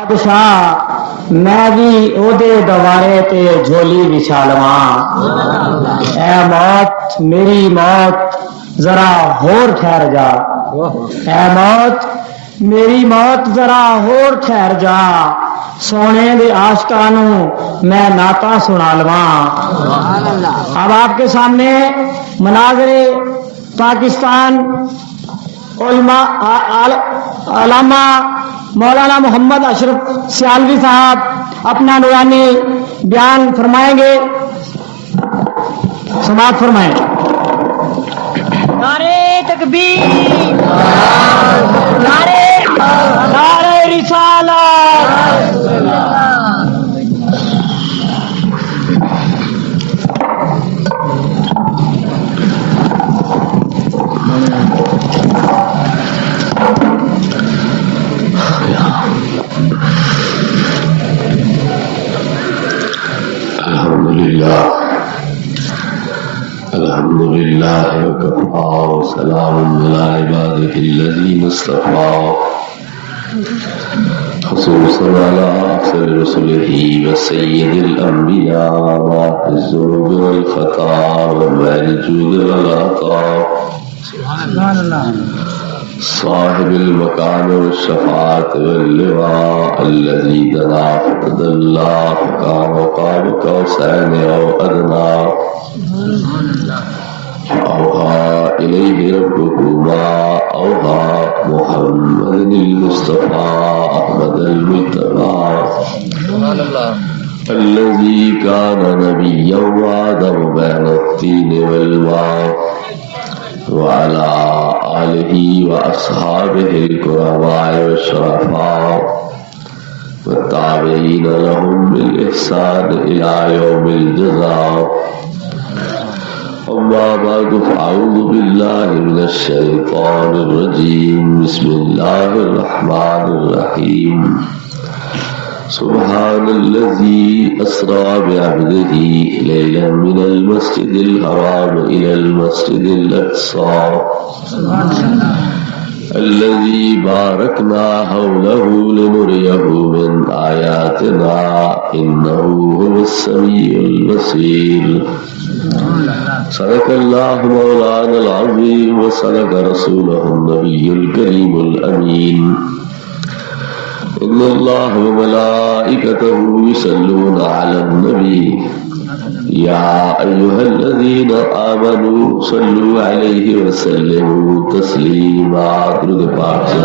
بادشاہ میں بھی اودے دوارے تے جھولی بچھا لواں، اے موت میری موت ذرا ہور ٹھہر جا، اے موت میری موت ذرا ہور ٹھہر جا، سونے دے عاشقانوں میں نعتاں سنا لواں۔ اب آپ کے سامنے مناظر پاکستان علامہ مولانا محمد اشرف سیالوی صاحب اپنا نورانی بیان فرمائیں گے، سماعت فرمائیں۔ نعرہ تکبیر، نعرہ رسالت۔ الحمد لله وكفى وسلام على عباده الذين اصطفى، خصوصا على أفضل رسله وسيد الأنبياء وراء الذنوب والخطا ومال الجود والعطاء، صاحب المكان والشفاعة واللواء الذي دنا فتدلى فكان قاب قوسين أو أدنى، أوحى إليه ربه ما أوحى، محمد المصطفى أحمد المجتبى الذي كان نبيا وآدم بين الطين والماء، وعلى آله وأصحابه الكرماء والشرفاء والتابعين لهم بالإحسان إلى يوم الجزاء، أما بعد فأعوذ بالله من الشيطان الرجيم، بسم الله الرحمن الرحيم، سبحان الذي أسرى بعبده ليلا من المسجد الحرام إلى المسجد الأقصى الذي باركنا حوله لنريه من آياتنا إنه هو السميع البصير۔ صدق الله مولانا العظيم وصدق رسوله النبي الكريم الأمين، إن الله وملائكته يصلون على النبي يا أيها الذين آمنوا صلوا عليه وسلموا تسليما۔ درود پاک سے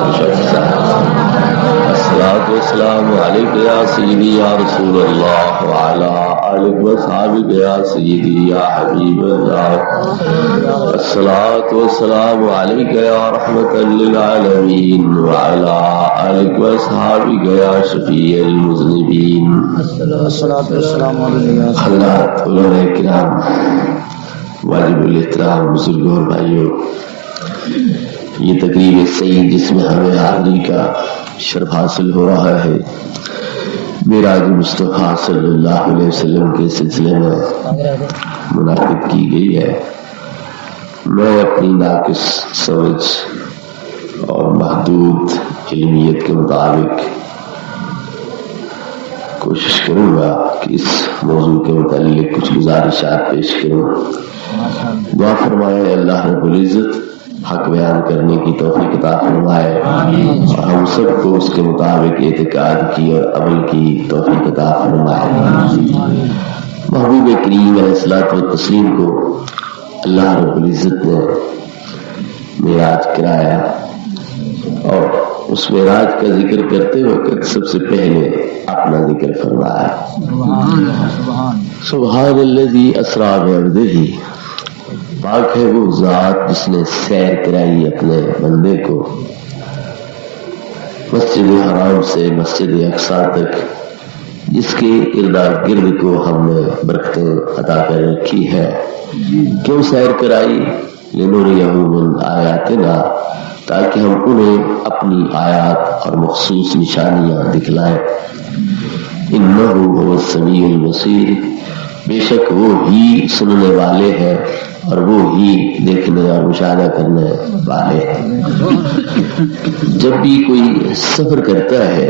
الصلاة والسلام عليك يا سيدي يا رسول الله، وعلى آلك وصحابك يا سيدي يا حبيب الله، الصلاة والسلام عليك يا رحمة للعالمين، وعلى آلك وصحابك يا شفيع المذنبين، الصلاة والسلام علیکم۔ حضرات علماء کرام، واجب الاحترام بزرگوں اور بھائیوں، یہ تقریب سعید جس میں ہمیں حاضری کا شرف حاصل ہو رہا ہے، معراج مصطفیٰ صلی اللہ علیہ وسلم کے سلسلے میں منعقد کی گئی ہے۔ میں اپنی ناقص سمجھ اور محدود علمیت کے مطابق کوشش کروں گا کہ اس موضوع کے متعلق کچھ گزارشات پیش کروں۔ دعا فرمائے اللہ رب العزت حق بیان کرنے کی توفیق عطا فرمائے، اور ہم سب کو اس کے مطابق اعتقاد کی اور عمل کی توفیق عطا فرمائے۔ محبوب کریم علیہ الصلوۃ والتسلیم کو اللہ رب العزت نے معراج کرایا، اور اس معراج کا ذکر کرتے وقت سب سے پہلے اپنا ذکر فرمایا، سبحان الذی اسریٰ بعبدہ، پاک ہے وہ ذات جس نے سیر کرائی اپنے بندے کو مسجد حرام سے مسجد اقصیٰ تک، جس کے ارد گرد کو ہم نے برکتیں عطا کر رکھی ہے۔ کیوں سیر کرائی؟ لنریہ من آیاتنا، تاکہ ہم انہیں اپنی آیات اور مخصوص نشانیاں دکھلائیں۔ انہ هو السمیع البصیر، بے شک وہ ہی سننے والے ہیں اور وہ ہی دیکھنے اور مشاہدہ کرنے والے ہیں۔ جب بھی کوئی سفر کرتا ہے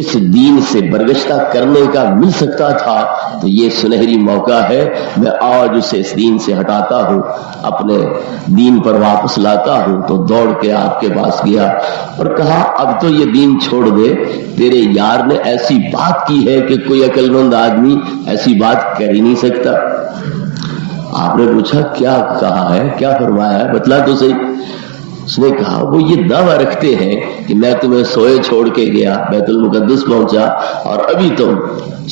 اس دین سے برگشتہ کرنے کا مل سکتا تھا تو یہ سنہری موقع ہے. میں آج اسے اس دین سے ہٹاتا ہوں, اپنے دین پر واپس لاتا ہوں. تو دوڑ کے آپ کے پاس گیا اور کہا اب تو یہ دین چھوڑ دے, تیرے یار نے ایسی بات کی ہے کہ کوئی عقل مند آدمی ایسی بات کر ہی نہیں سکتا. آپ نے پوچھا کیا کہا ہے, کیا فرمایا ہے, بتلا تو صحیح. اس نے کہا وہ یہ دعویٰ رکھتے ہیں کہ میں تمہیں سوئے چھوڑ کے گیا, بیت المقدس پہنچا اور ابھی تم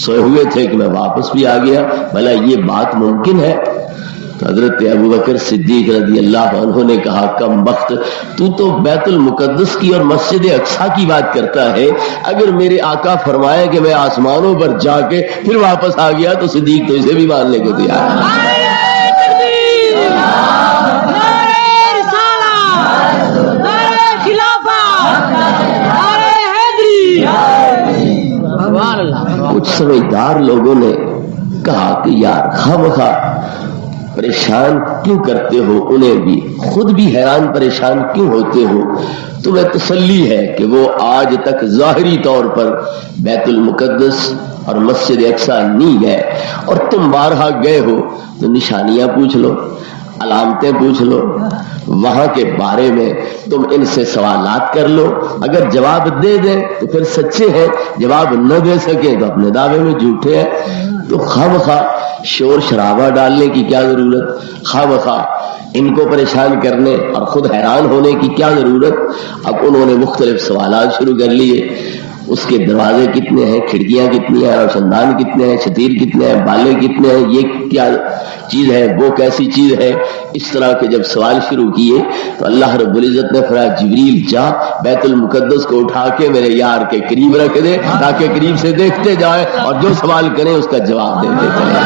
سوئے ہوئے تھے کہ میں واپس بھی آ گیا, بھلا یہ بات ممکن ہے؟ تو حضرت ابوبکر صدیق رضی اللہ عنہ نے کہا کم بخت, تو بیت المقدس کی اور مسجد اقصی کی بات کرتا ہے, اگر میرے آقا فرمائے کہ میں آسمانوں پر جا کے پھر واپس آ گیا تو صدیق تو اسے بھی ماننے کو تیار ہے. کچھ سمجھدار لوگوں نے کہا کہ یار خواہ پریشان کیوں کرتے ہو انہیں بھی, خود بھی حیران پریشان کیوں ہوتے ہو؟ تمہیں تسلی ہے کہ وہ آج تک ظاہری طور پر بیت المقدس اور مسجد اقصی نہیں گئے, اور تم بارہا گئے ہو تو نشانیاں پوچھ لو, علامتیں پوچھ لو, وہاں کے بارے میں تم ان سے سوالات کر لو. اگر جواب دے دیں تو پھر سچے ہیں, جواب نہ دے سکیں تو اپنے دعوے میں جھوٹے ہیں. تو خواہ شور شرابہ ڈالنے کی کیا ضرورت, خواہ ان کو پریشان کرنے اور خود حیران ہونے کی کیا ضرورت؟ اب انہوں نے مختلف سوالات شروع کر لیے. اس کے دروازے کتنے ہیں, کھڑکیاں کتنی ہیں, روشندان کتنے ہیں, شتیر کتنے ہیں, بالے کتنے ہیں, یہ کیا چیز ہے, وہ کیسی چیز ہے. اس طرح کے جب سوال شروع کیے تو اللہ رب العزت نے فرمایا جبریل جا بیت المقدس کو اٹھا کے میرے یار کے قریب رکھ دے تاکہ قریب سے دیکھتے جائیں اور جو سوال کریں اس کا جواب دیتے چلیں.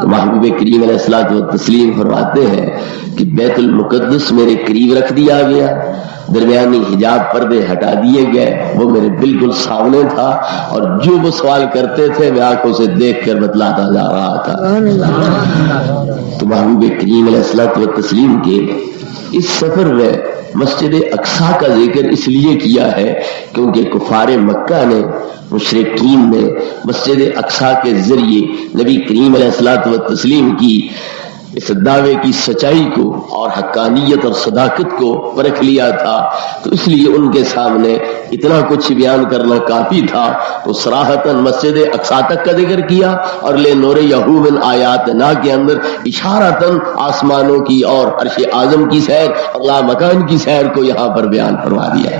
تو محبوب کریم علیہ الصلوۃ والتسلیم فرماتے ہیں کہ بیت المقدس میرے قریب رکھ دیا گیا, درمیانی حجاب پردے ہٹا دیے گئے, وہ میرے بالکل سامنے تھا, اور جو وہ سوال کرتے تھے میں آنکھوں سے دیکھ کر بتلاتا جا رہا تھا. تو محبوب کریم علیہ الصلوۃ والتسلیم کے اس سفر میں مسجد اقصی کا ذکر اس لیے کیا ہے کیونکہ کفار مکہ نے, مشرکین نے مسجد اقصی کے ذریعے نبی کریم علیہ الصلوۃ والتسلیم کی اس دعوے کی سچائی کو اور حقانیت اور صداقت کو پرکھ لیا تھا. تو اس لیے ان کے سامنے اتنا کچھ بیان کرنا کافی تھا. تو صراحتاً مسجد اقصی تک کا ذکر کیا اور لے نور یہو من آیاتنا کے اندر اشارتاً آسمانوں کی اور عرش اعظم کی سیر اور لا مکان کی سیر کو یہاں پر بیان فرما دیا.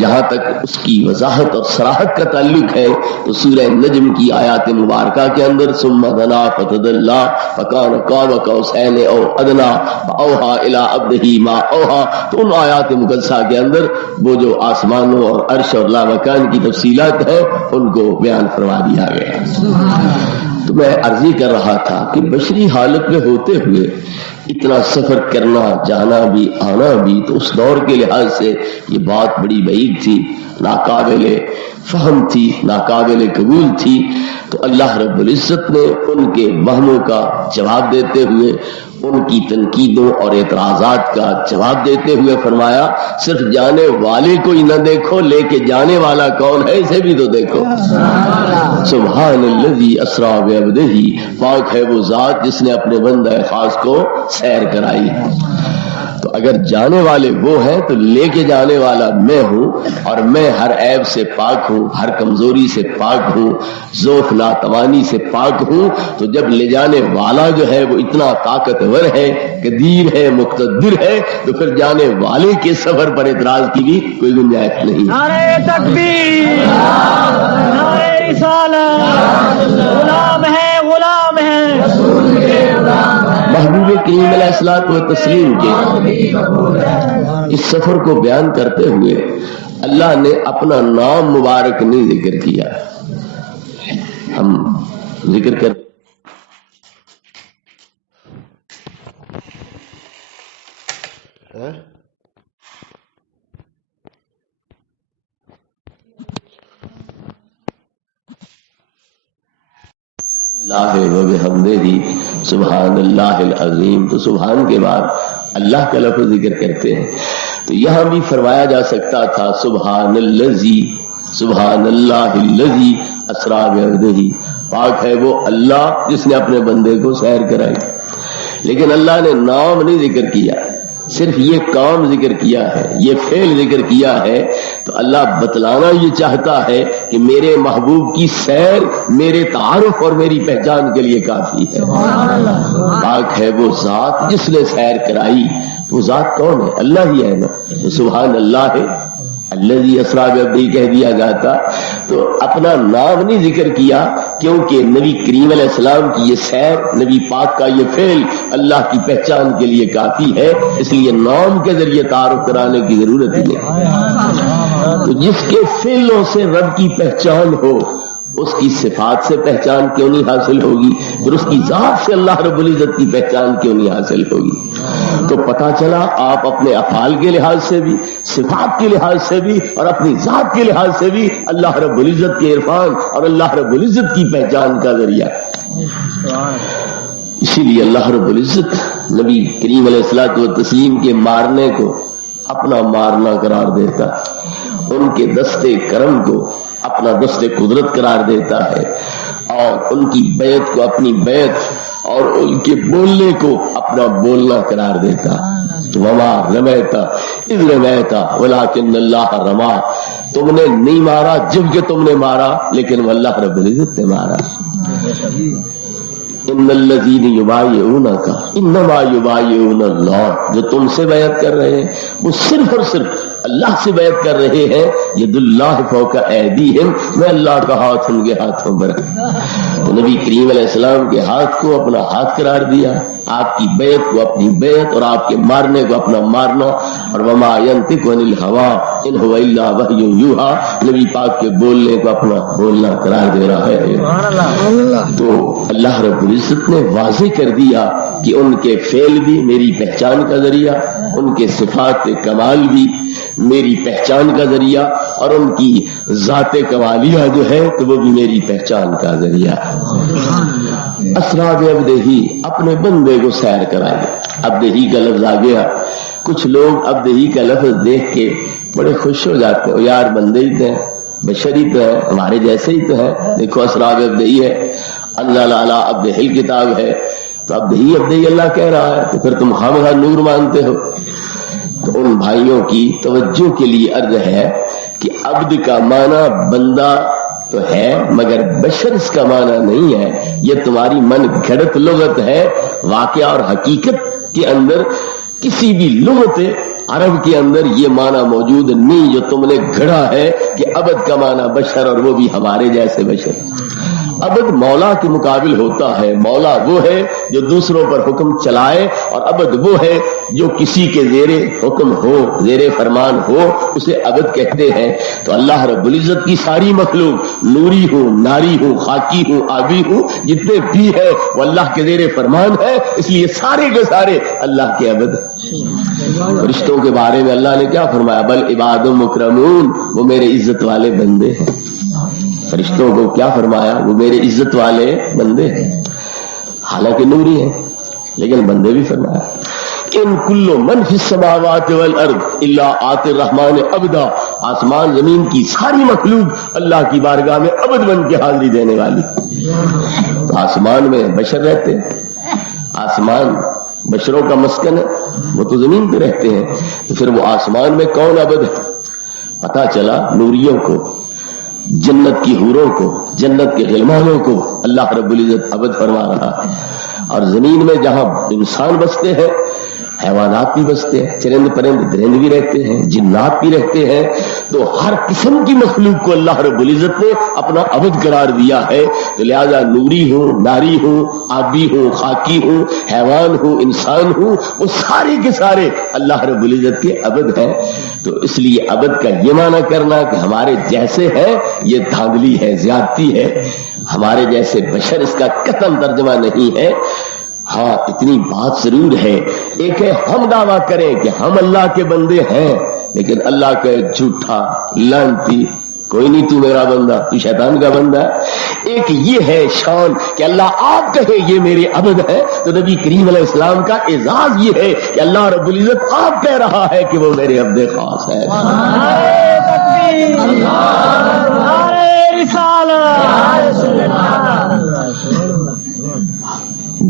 جہاں تک اس کی وضاحت اور صراحت کا تعلق ہے تو سورہ نجم کی آیات مبارکہ کے اندر ثم دنا فتدلی فکان قاب قوسین او ادنا فاوحی الی عبدہ ما اوحی, تو ان آیات مقدسہ کے اندر وہ جو آسمانوں اور عرش اور لا مکان کی تفصیلات ہیں ان کو بیان فرما دیا گیا. تو میں عرض ہی کر رہا تھا کہ بشری حالت میں ہوتے ہوئے اتنا سفر کرنا, جانا بھی آنا بھی, تو اس دور کے لحاظ سے یہ بات بڑی بعید تھی, ناقابل فہم تھی, ناقابل قبول تھی. تو اللہ رب العزت نے ان کے وہموں کا جواب دیتے ہوئے, ان کی تنقیدوں اور اعتراضات کا جواب دیتے ہوئے فرمایا صرف جانے والے کو ہی نہ دیکھو, لے کے جانے والا کون ہے اسے بھی تو دیکھو. سبحان الذی اسری بعبدہ, پاک ہے وہ ذات جس نے اپنے بندہ خاص کو سیر کرائی. تو اگر جانے والے وہ ہیں تو لے کے جانے والا میں ہوں, اور میں ہر عیب سے پاک ہوں, ہر کمزوری سے پاک ہوں, ذوق ناتوانی سے پاک ہوں. تو جب لے جانے والا جو ہے وہ اتنا طاقتور ہے, قدیر ہے, مقتدر ہے, تو پھر جانے والے کے سفر پر اعتراض کی بھی کوئی گنجائش نہیں. نعرہ تکبیر, نعرہ رسالت, غلام ہے, غلام ہے. محبوب کریم علیہ الصلوۃ والتسلیم کے اس سفر کو بیان کرتے ہوئے اللہ نے اپنا نام مبارک نہیں ذکر کیا. ہم ذکر کر اللہ و بحمدہ سبحان اللہ العظیم. تو سبحان کے بعد اللہ کا لفظ ذکر کرتے ہیں تو یہاں بھی فرمایا جا سکتا تھا سبحان الذی، سبحان اللہ الذی اسرا بعبدہ، پاک ہے وہ اللہ جس نے اپنے بندے کو سیر کرائی. لیکن اللہ نے نام نہیں ذکر کیا، صرف یہ کام ذکر کیا ہے، یہ فعل ذکر کیا ہے. تو اللہ بتلانا یہ چاہتا ہے کہ میرے محبوب کی سیر میرے تعارف اور میری پہچان کے لیے کافی ہے. پاک ہے وہ ذات جس نے سیر کرائی. وہ ذات کون ہے؟ اللہ ہی ہے نا. سبحان اللہ ہے الذی اسرا بعبدہ کہہ دیا جاتا تو اپنا نام نہیں ذکر کیا، کیونکہ نبی کریم علیہ السلام کی یہ سیر، نبی پاک کا یہ فعل اللہ کی پہچان کے لیے کافی ہے، اس لیے نام کے ذریعے تعارف کرانے کی ضرورت ہی نہیں. تو جس کے فعلوں سے رب کی پہچان ہو اس کی صفات سے پہچان کیوں نہیں حاصل ہوگی؟ پھر اس کی ذات سے اللہ رب العزت کی پہچان کیوں نہیں حاصل ہوگی؟ تو پتہ چلا آپ اپنے افعال کے لحاظ سے بھی، صفات کے لحاظ سے بھی اور اپنی ذات کے لحاظ سے بھی اللہ رب العزت کے عرفان اور اللہ رب العزت کی پہچان کا ذریعہ. اسی لیے اللہ رب العزت نبی کریم علیہ الصلوۃ والتسلیم کے مارنے کو اپنا مارنا قرار دیتا، ان کے دستے کرم کو اپنا دست قدرت قرار دیتا ہے، اور ان کی بیعت کو اپنی بیعت اور ان کے بولنے کو اپنا بولنا قرار دیتا. وما رمیت اذ رمیت ولکن اللہ رما، تم نے نہیں مارا جبکہ تم نے مارا، لیکن اللہ رب العزت نے مارا. ان الذین یبایعونک انما یبایعون اللہ، جو تم سے بیعت کر رہے ہیں وہ صرف اور صرف اللہ سے بیعت کر رہے ہیں. ید اللہ فوق ایدیہم، میں اللہ کا ہاتھ ان کے ہاتھوں پر. تو نبی کریم علیہ السلام کے ہاتھ کو اپنا ہاتھ قرار دیا، آپ کی بیعت کو اپنی بیعت اور آپ کے مارنے کو اپنا مارنا. اور وما ینطق عن الہویٰ ان هو الا وحی یوحیٰ، نبی پاک کے بولنے کو اپنا بولنا قرار دے رہا ہے. تو اللہ رب العزت نے واضح کر دیا کہ ان کے فعل بھی میری پہچان کا ذریعہ، ان کے صفات کمال بھی میری پہچان کا ذریعہ، اور ان کی ذات کمالیہ جو ہے تو وہ بھی میری پہچان کا ذریعہ. اسرا بعبدہ، اپنے بندے کو سیر کرائے. عبدہ کا لفظ آ گیا. کچھ لوگ عبدہ کا لفظ دیکھ کے بڑے خوش ہو جاتے ہیں، یار بندے ہی تو ہیں، بشر ہی تو ہیں، ہمارے جیسے ہی تو ہیں. دیکھو اسرا بعبدہ ہے، انزل علی عبدہ الکتاب ہے، تو عبدہ اللہ کہہ رہا ہے، تو پھر تم خامخواہ نور مانتے ہو. تو ان بھائیوں کی توجہ کے لیے عرض ہے کہ عبد کا معنی بندہ تو ہے مگر بشر اس کا معنی نہیں ہے. یہ تمہاری من گھڑت لغت ہے. واقعہ اور حقیقت کے اندر کسی بھی لغت عرب کے اندر یہ معنی موجود نہیں جو تم نے گھڑا ہے کہ عبد کا معنی بشر اور وہ بھی ہمارے جیسے بشر. عبد مولا کے مقابل ہوتا ہے. مولا وہ ہے جو دوسروں پر حکم چلائے، اور عبد وہ ہے جو کسی کے زیر حکم ہو، زیر فرمان ہو، اسے عبد کہتے ہیں. تو اللہ رب العزت کی ساری مخلوق، نوری ہو، ناری ہو، خاکی ہو، آبی ہو، جتنے بھی ہے وہ اللہ کے زیر فرمان ہے، اس لیے سارے کے سارے اللہ کے عبد. فرشتوں کے بارے میں اللہ نے کیا فرمایا؟ بل عباد مکرمون، وہ میرے عزت والے بندے ہیں. فرشتوں کو کیا فرمایا؟ وہ میرے عزت والے بندے ہیں. حالانکہ نوری ہیں لیکن بندے بھی فرمایا. ان کل من فی السماوات والارض الا آتی الرحمن عبدا، آسمان زمین کی ساری مخلوق اللہ کی بارگاہ میں عبد بن کے حاضری دینے والی. تو آسمان میں بشر رہتے ہیں، آسمان بشروں کا مسکن ہے، وہ تو زمین پہ رہتے ہیں. تو پھر وہ آسمان میں کون عبد ہے؟ پتا چلا نوریوں کو، جنت کی حوروں کو، جنت کے غلمانوں کو اللہ رب العزت عبد فرما رہا ہے. اور زمین میں جہاں انسان بستے ہیں، حیوانات بھی بستے ہیں، چرند پرند درند بھی رہتے ہیں، جنات بھی رہتے ہیں. تو ہر قسم کی مخلوق کو اللہ رب العزت نے اپنا عبد قرار دیا ہے. تو لہذا نوری ہوں، ناری ہوں، آبی ہوں، خاکی ہوں، حیوان ہوں، انسان ہوں، وہ سارے کے سارے اللہ رب العزت کے عبد ہیں. تو اس لیے عبد کا یہ معنی کرنا کہ ہمارے جیسے ہیں یہ دھاندلی ہے، زیادتی ہے. ہمارے جیسے بشر اس کا قطعاً ترجمہ نہیں ہے. ہاں اتنی بات ضرور ہے، ایک ہے ہم دعویٰ کریں کہ ہم اللہ کے بندے ہیں، لیکن اللہ کا ایک جھوٹا لعنتی کوئی نہیں تو میرا بندہ، تو شیطان کا بندہ ہے۔ ایک یہ ہے شان کہ اللہ آپ کہے یہ میرے عبد ہے، تو نبی کریم علیہ السلام کا اعزاز یہ ہے کہ اللہ رب العزت آپ کہہ رہا ہے کہ وہ میرے عبد خاص ہے۔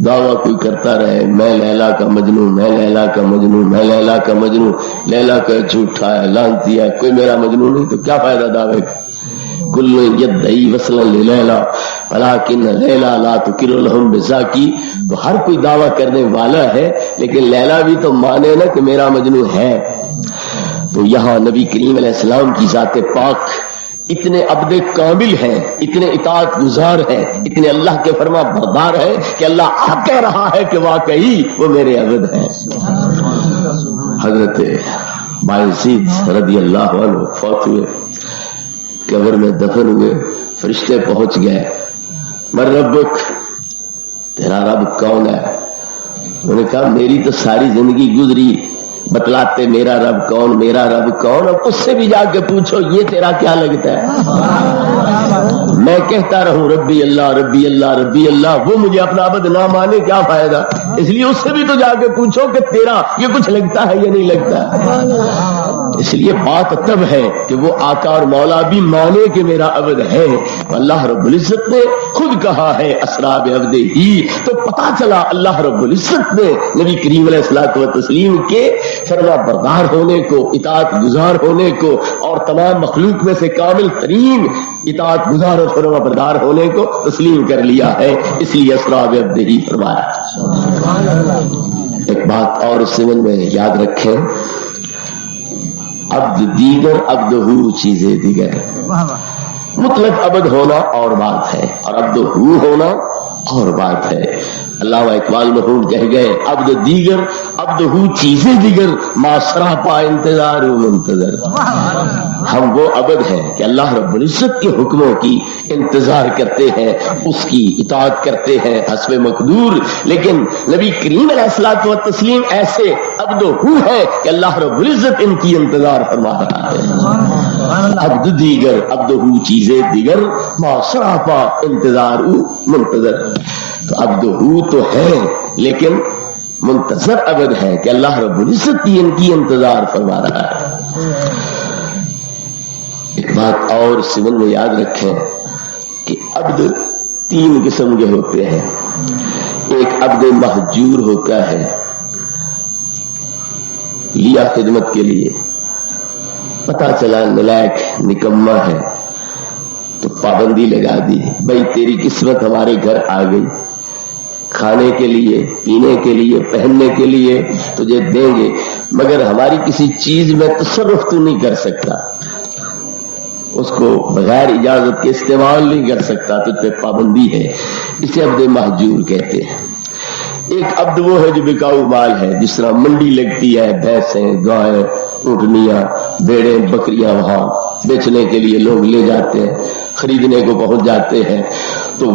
دعویٰ کوئی کرتا رہے میں لیلا کا مجنون، میں لیلا کا مجنون، میں لیلا کا مجنون، لیلا کا جھوٹا ہے، لانتی ہے، کوئی میرا مجنون نہیں، تو کیا فائدہ دعوے کا؟ کل یدعی وصلا للیلا ولکن لیلا لا تقر لهم بذاکی، تو ہر کوئی دعویٰ کرنے والا ہے، لیکن لیلا بھی تو مانے نا کہ میرا مجنون ہے۔ تو یہاں نبی کریم علیہ السلام کی ذات پاک اتنے عبد کامل ہیں، اتنے اطاعت گزار ہیں، اتنے اللہ کے فرما بردار ہیں کہ اللہ آپ کہہ رہا ہے کہ واقعی وہ میرے عبد ہیں۔ حضرت بایزید رضی اللہ عنہ فوت ہوئے، قبر میں دفن ہوئے، فرشتے پہنچ گئے، من ربک، تیرا رب کون ہے؟ انہوں نے کہا میری تو ساری زندگی گزری بتلاتے میرا رب کون، میرا رب کون، اب اس سے بھی جا کے پوچھو یہ تیرا کیا لگتا ہے؟ میں کہتا رہوں ربی اللہ ربی اللہ ربی اللہ، وہ مجھے اپنا عبد نہ مانے، کیا فائدہ؟ اس لیے اس سے بھی تو جا کے پوچھو کہ تیرا یہ کچھ لگتا ہے یا نہیں لگتا۔ اس لیے بات تب ہے کہ وہ آقا اور مولا بھی مانے کہ میرا عبد ہے۔ اللہ رب العزت نے خود کہا ہے اسراب عبد ہی، تو پتا چلا اللہ رب العزت نے نبی کریم علیہ الصلوۃ والتسلیم کے فرما بردار ہونے کو، اطاعت گزار ہونے کو، اور تمام مخلوق میں سے کامل ترین اطاعت گزار اور فرما بردار ہونے کو تسلیم کر لیا ہے، اس لیے اسراب عبد ہی فرمایا۔ ایک بات اور اس سمن میں یاد رکھیں، عبد دیگر عبد ہو چیزیں دیگر، مطلق عبد ہونا اور بات ہے اور عبد ہو ہونا اور بات ہے۔ علامہ اقبال مرحوم کہہ گئے عبد دیگر عبد ہو چیزیں دیگر ما سراپا انتظار و منتظر۔ ہم وہ عبد ہیں کہ اللہ رب العزت کے حکموں کی انتظار کرتے ہیں، اس کی اطاعت کرتے ہیں حسب مقدور، لیکن نبی کریم علیہ الصلوۃ والتسلیم ایسے عبد ہو ہے کہ اللہ رب العزت ان کی انتظار فرما رہا ہے۔ عبد دیگر عبد ہو چیزیں دیگر ما سراپا انتظار و منتظر۔ تو عبد ہو تو ہے لیکن منتظر عبد ہے کہ اللہ رب العزت کی ان کی انتظار فرما رہا ہے۔ ایک بات اور سمن میں یاد رکھیں کہ عبد تین قسم کے ہوتے ہیں۔ ایک عبد مہجور ہوتا ہے، لیا خدمت کے لیے، پتا چلا نلائق نکما ہے تو پابندی لگا دی، بھائی تیری قسمت ہمارے گھر آ گئی، کھانے کے لیے، پینے کے لیے، پہننے کے لیے تجھے دیں گے، مگر ہماری کسی چیز میں تصرف تو نہیں کر سکتا، اس کو بغیر اجازت کے استعمال نہیں کر سکتا، تجھ پہ پابندی ہے، اسے عبد مہجور کہتے ہیں۔ ایک عبد وہ ہے جو بکاؤ مال ہے، جس طرح منڈی لگتی ہے، بھینسیں، گائیں، اونٹنیاں، بھیڑیں، بکریاں وہاں بیچنے کے لیے لوگ لے جاتے ہیں، خریدنے کو پہنچ جاتے ہیں۔ تو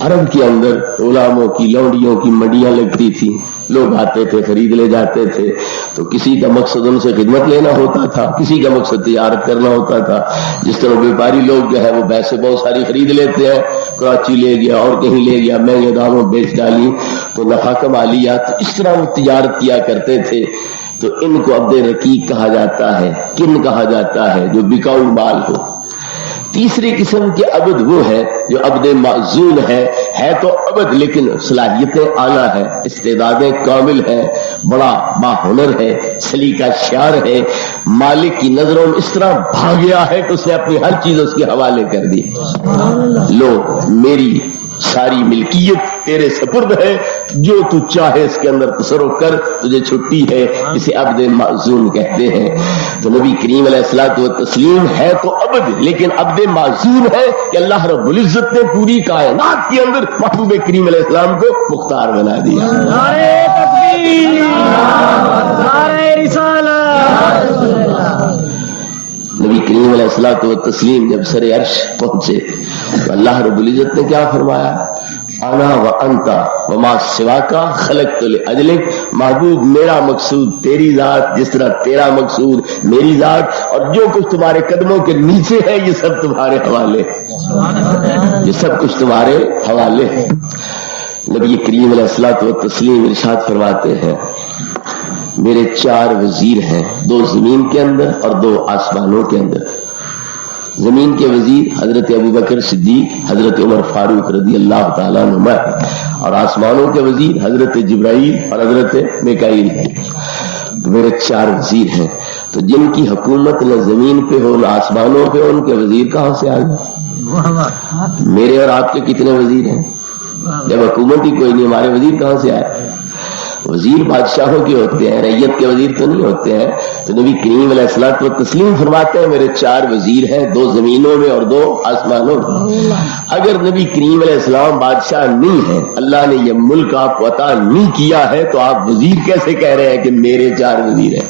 عرب کے اندر غلاموں کی، لونڈیوں کی منڈیاں لگتی تھی، لوگ آتے تھے، خرید لے جاتے تھے، تو کسی کا مقصد ان سے خدمت لینا ہوتا تھا، کسی کا مقصد تجارت کرنا ہوتا تھا۔ جس طرح بیپاری لوگ جو ہے وہ بھینسیں بہت ساری خرید لیتے ہیں، کراچی لے گیا اور کہیں لے گیا، مہنگے داموں بیچ ڈالی تو نفع کما لیا، تو اس طرح وہ تجارت کیا کرتے تھے۔ تو ان کو عبد رقیق کہا جاتا ہے، کن کہا جاتا ہے جو بکاؤ مال ہو۔ تیسری قسم کے عبد وہ ہے جو عبد معزول ہے تو عبد لیکن صلاحیتیں اعلیٰ ہے، استعدادیں کامل ہیں، بڑا باہنر ہے، سلیقہ شعر ہے، مالک کی نظروں میں اس طرح بھاگ گیا ہے کہ اس نے اپنی ہر چیز اس کے حوالے کر دی، لو میری ساری ملکیت تیرے سپرد ہے، جو تو چاہے اس کے اندر تصرف کر، تجھے چھٹی ہے، اسے عبد معزول کہتے ہیں۔ تو نبی کریم علیہ الصلوۃ والتسلیم ہے تو عبد، لیکن عبد معزول ہے کہ اللہ رب العزت نے پوری کائنات کے اندر محبوب کریم علیہ السلام کو مختار بنا دیا۔ نعرہ تکبیر، نعرہ رسالت۔ نبی کریم علیہ الصلوۃ والتسلیم جب سر عرش پہنچے تو اللہ رب العزت نے کیا فرمایا؟ انا و انتا وما سواکا خلقت لاجلک، محبوب میرا مقصود تیری ذات، جس طرح تیرا مقصود میری ذات، اور جو کچھ تمہارے قدموں کے نیچے ہے یہ سب تمہارے حوالے، یہ سب کچھ تمہارے حوالے ہے۔ نبی کریم علیہ الصلوۃ والتسلیم ارشاد فرماتے ہیں میرے 4 وزیر ہیں، 2 زمین کے اندر اور 2 آسمانوں کے اندر۔ زمین کے وزیر حضرت ابوبکر صدیق، حضرت عمر فاروق رضی اللہ تعالیٰ عنہ، اور آسمانوں کے وزیر حضرت جبرائیل اور حضرت میکائیل ہیں۔ میرے 4 وزیر ہیں، تو جن کی حکومت نہ زمین پہ ہو نہ آسمانوں پہ ہو، ان کے وزیر کہاں سے آ گئے؟ میرے اور آپ کے کتنے وزیر ہیں؟ جب حکومت ہی کوئی نہیں، ہمارے وزیر کہاں سے آئے؟ وزیر بادشاہوں کے ہوتے ہیں، رعیت کے وزیر تو نہیں ہوتے ہیں۔ تو نبی کریم علیہ الصلوۃ والتسلیم فرماتے ہیں میرے 4 وزیر ہیں، 2 زمینوں میں اور 2 آسمانوں میں۔ اگر نبی کریم علیہ السلام بادشاہ نہیں ہے، اللہ نے یہ ملک آپ کو عطا نہیں کیا ہے، تو آپ وزیر کیسے کہہ رہے ہیں کہ میرے 4 وزیر ہیں؟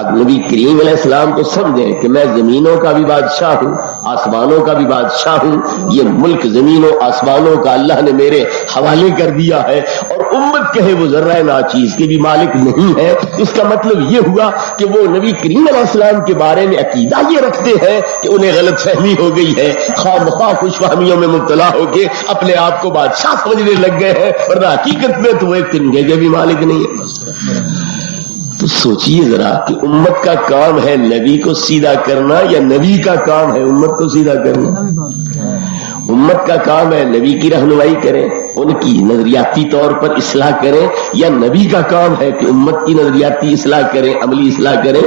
اب نبی کریم علیہ السلام کو سمجھیں کہ میں زمینوں کا بھی بادشاہ ہوں، آسمانوں کا بھی بادشاہ ہوں، یہ ملک زمینوں آسمانوں کا اللہ نے میرے حوالے کر دیا ہے، اور امت کہے وہ ذرہ ناچیز کے بھی مالک نہیں ہے۔ اس کا مطلب یہ ہوا کہ وہ نبی کریم علیہ السلام کے بارے میں عقیدہ یہ رکھتے ہیں کہ انہیں غلط فہمی ہو گئی ہے، خواہ مخواہ خوش فہمیوں میں مبتلا ہو کے اپنے آپ کو بادشاہ سمجھنے لگ گئے ہیں، ورنہ حقیقت میں تو وہ ایک تنگے کے بھی مالک نہیں ہے۔ تو سوچئے ذرا کہ امت کا کام ہے نبی کو سیدھا کرنا، یا نبی کا کام ہے امت کو سیدھا کرنا؟ امت کا کام ہے نبی کی رہنمائی کریں، ان کی نظریاتی طور پر اصلاح کریں، یا نبی کا کام ہے کہ امت کی نظریاتی اصلاح کریں، عملی اصلاح کریں؟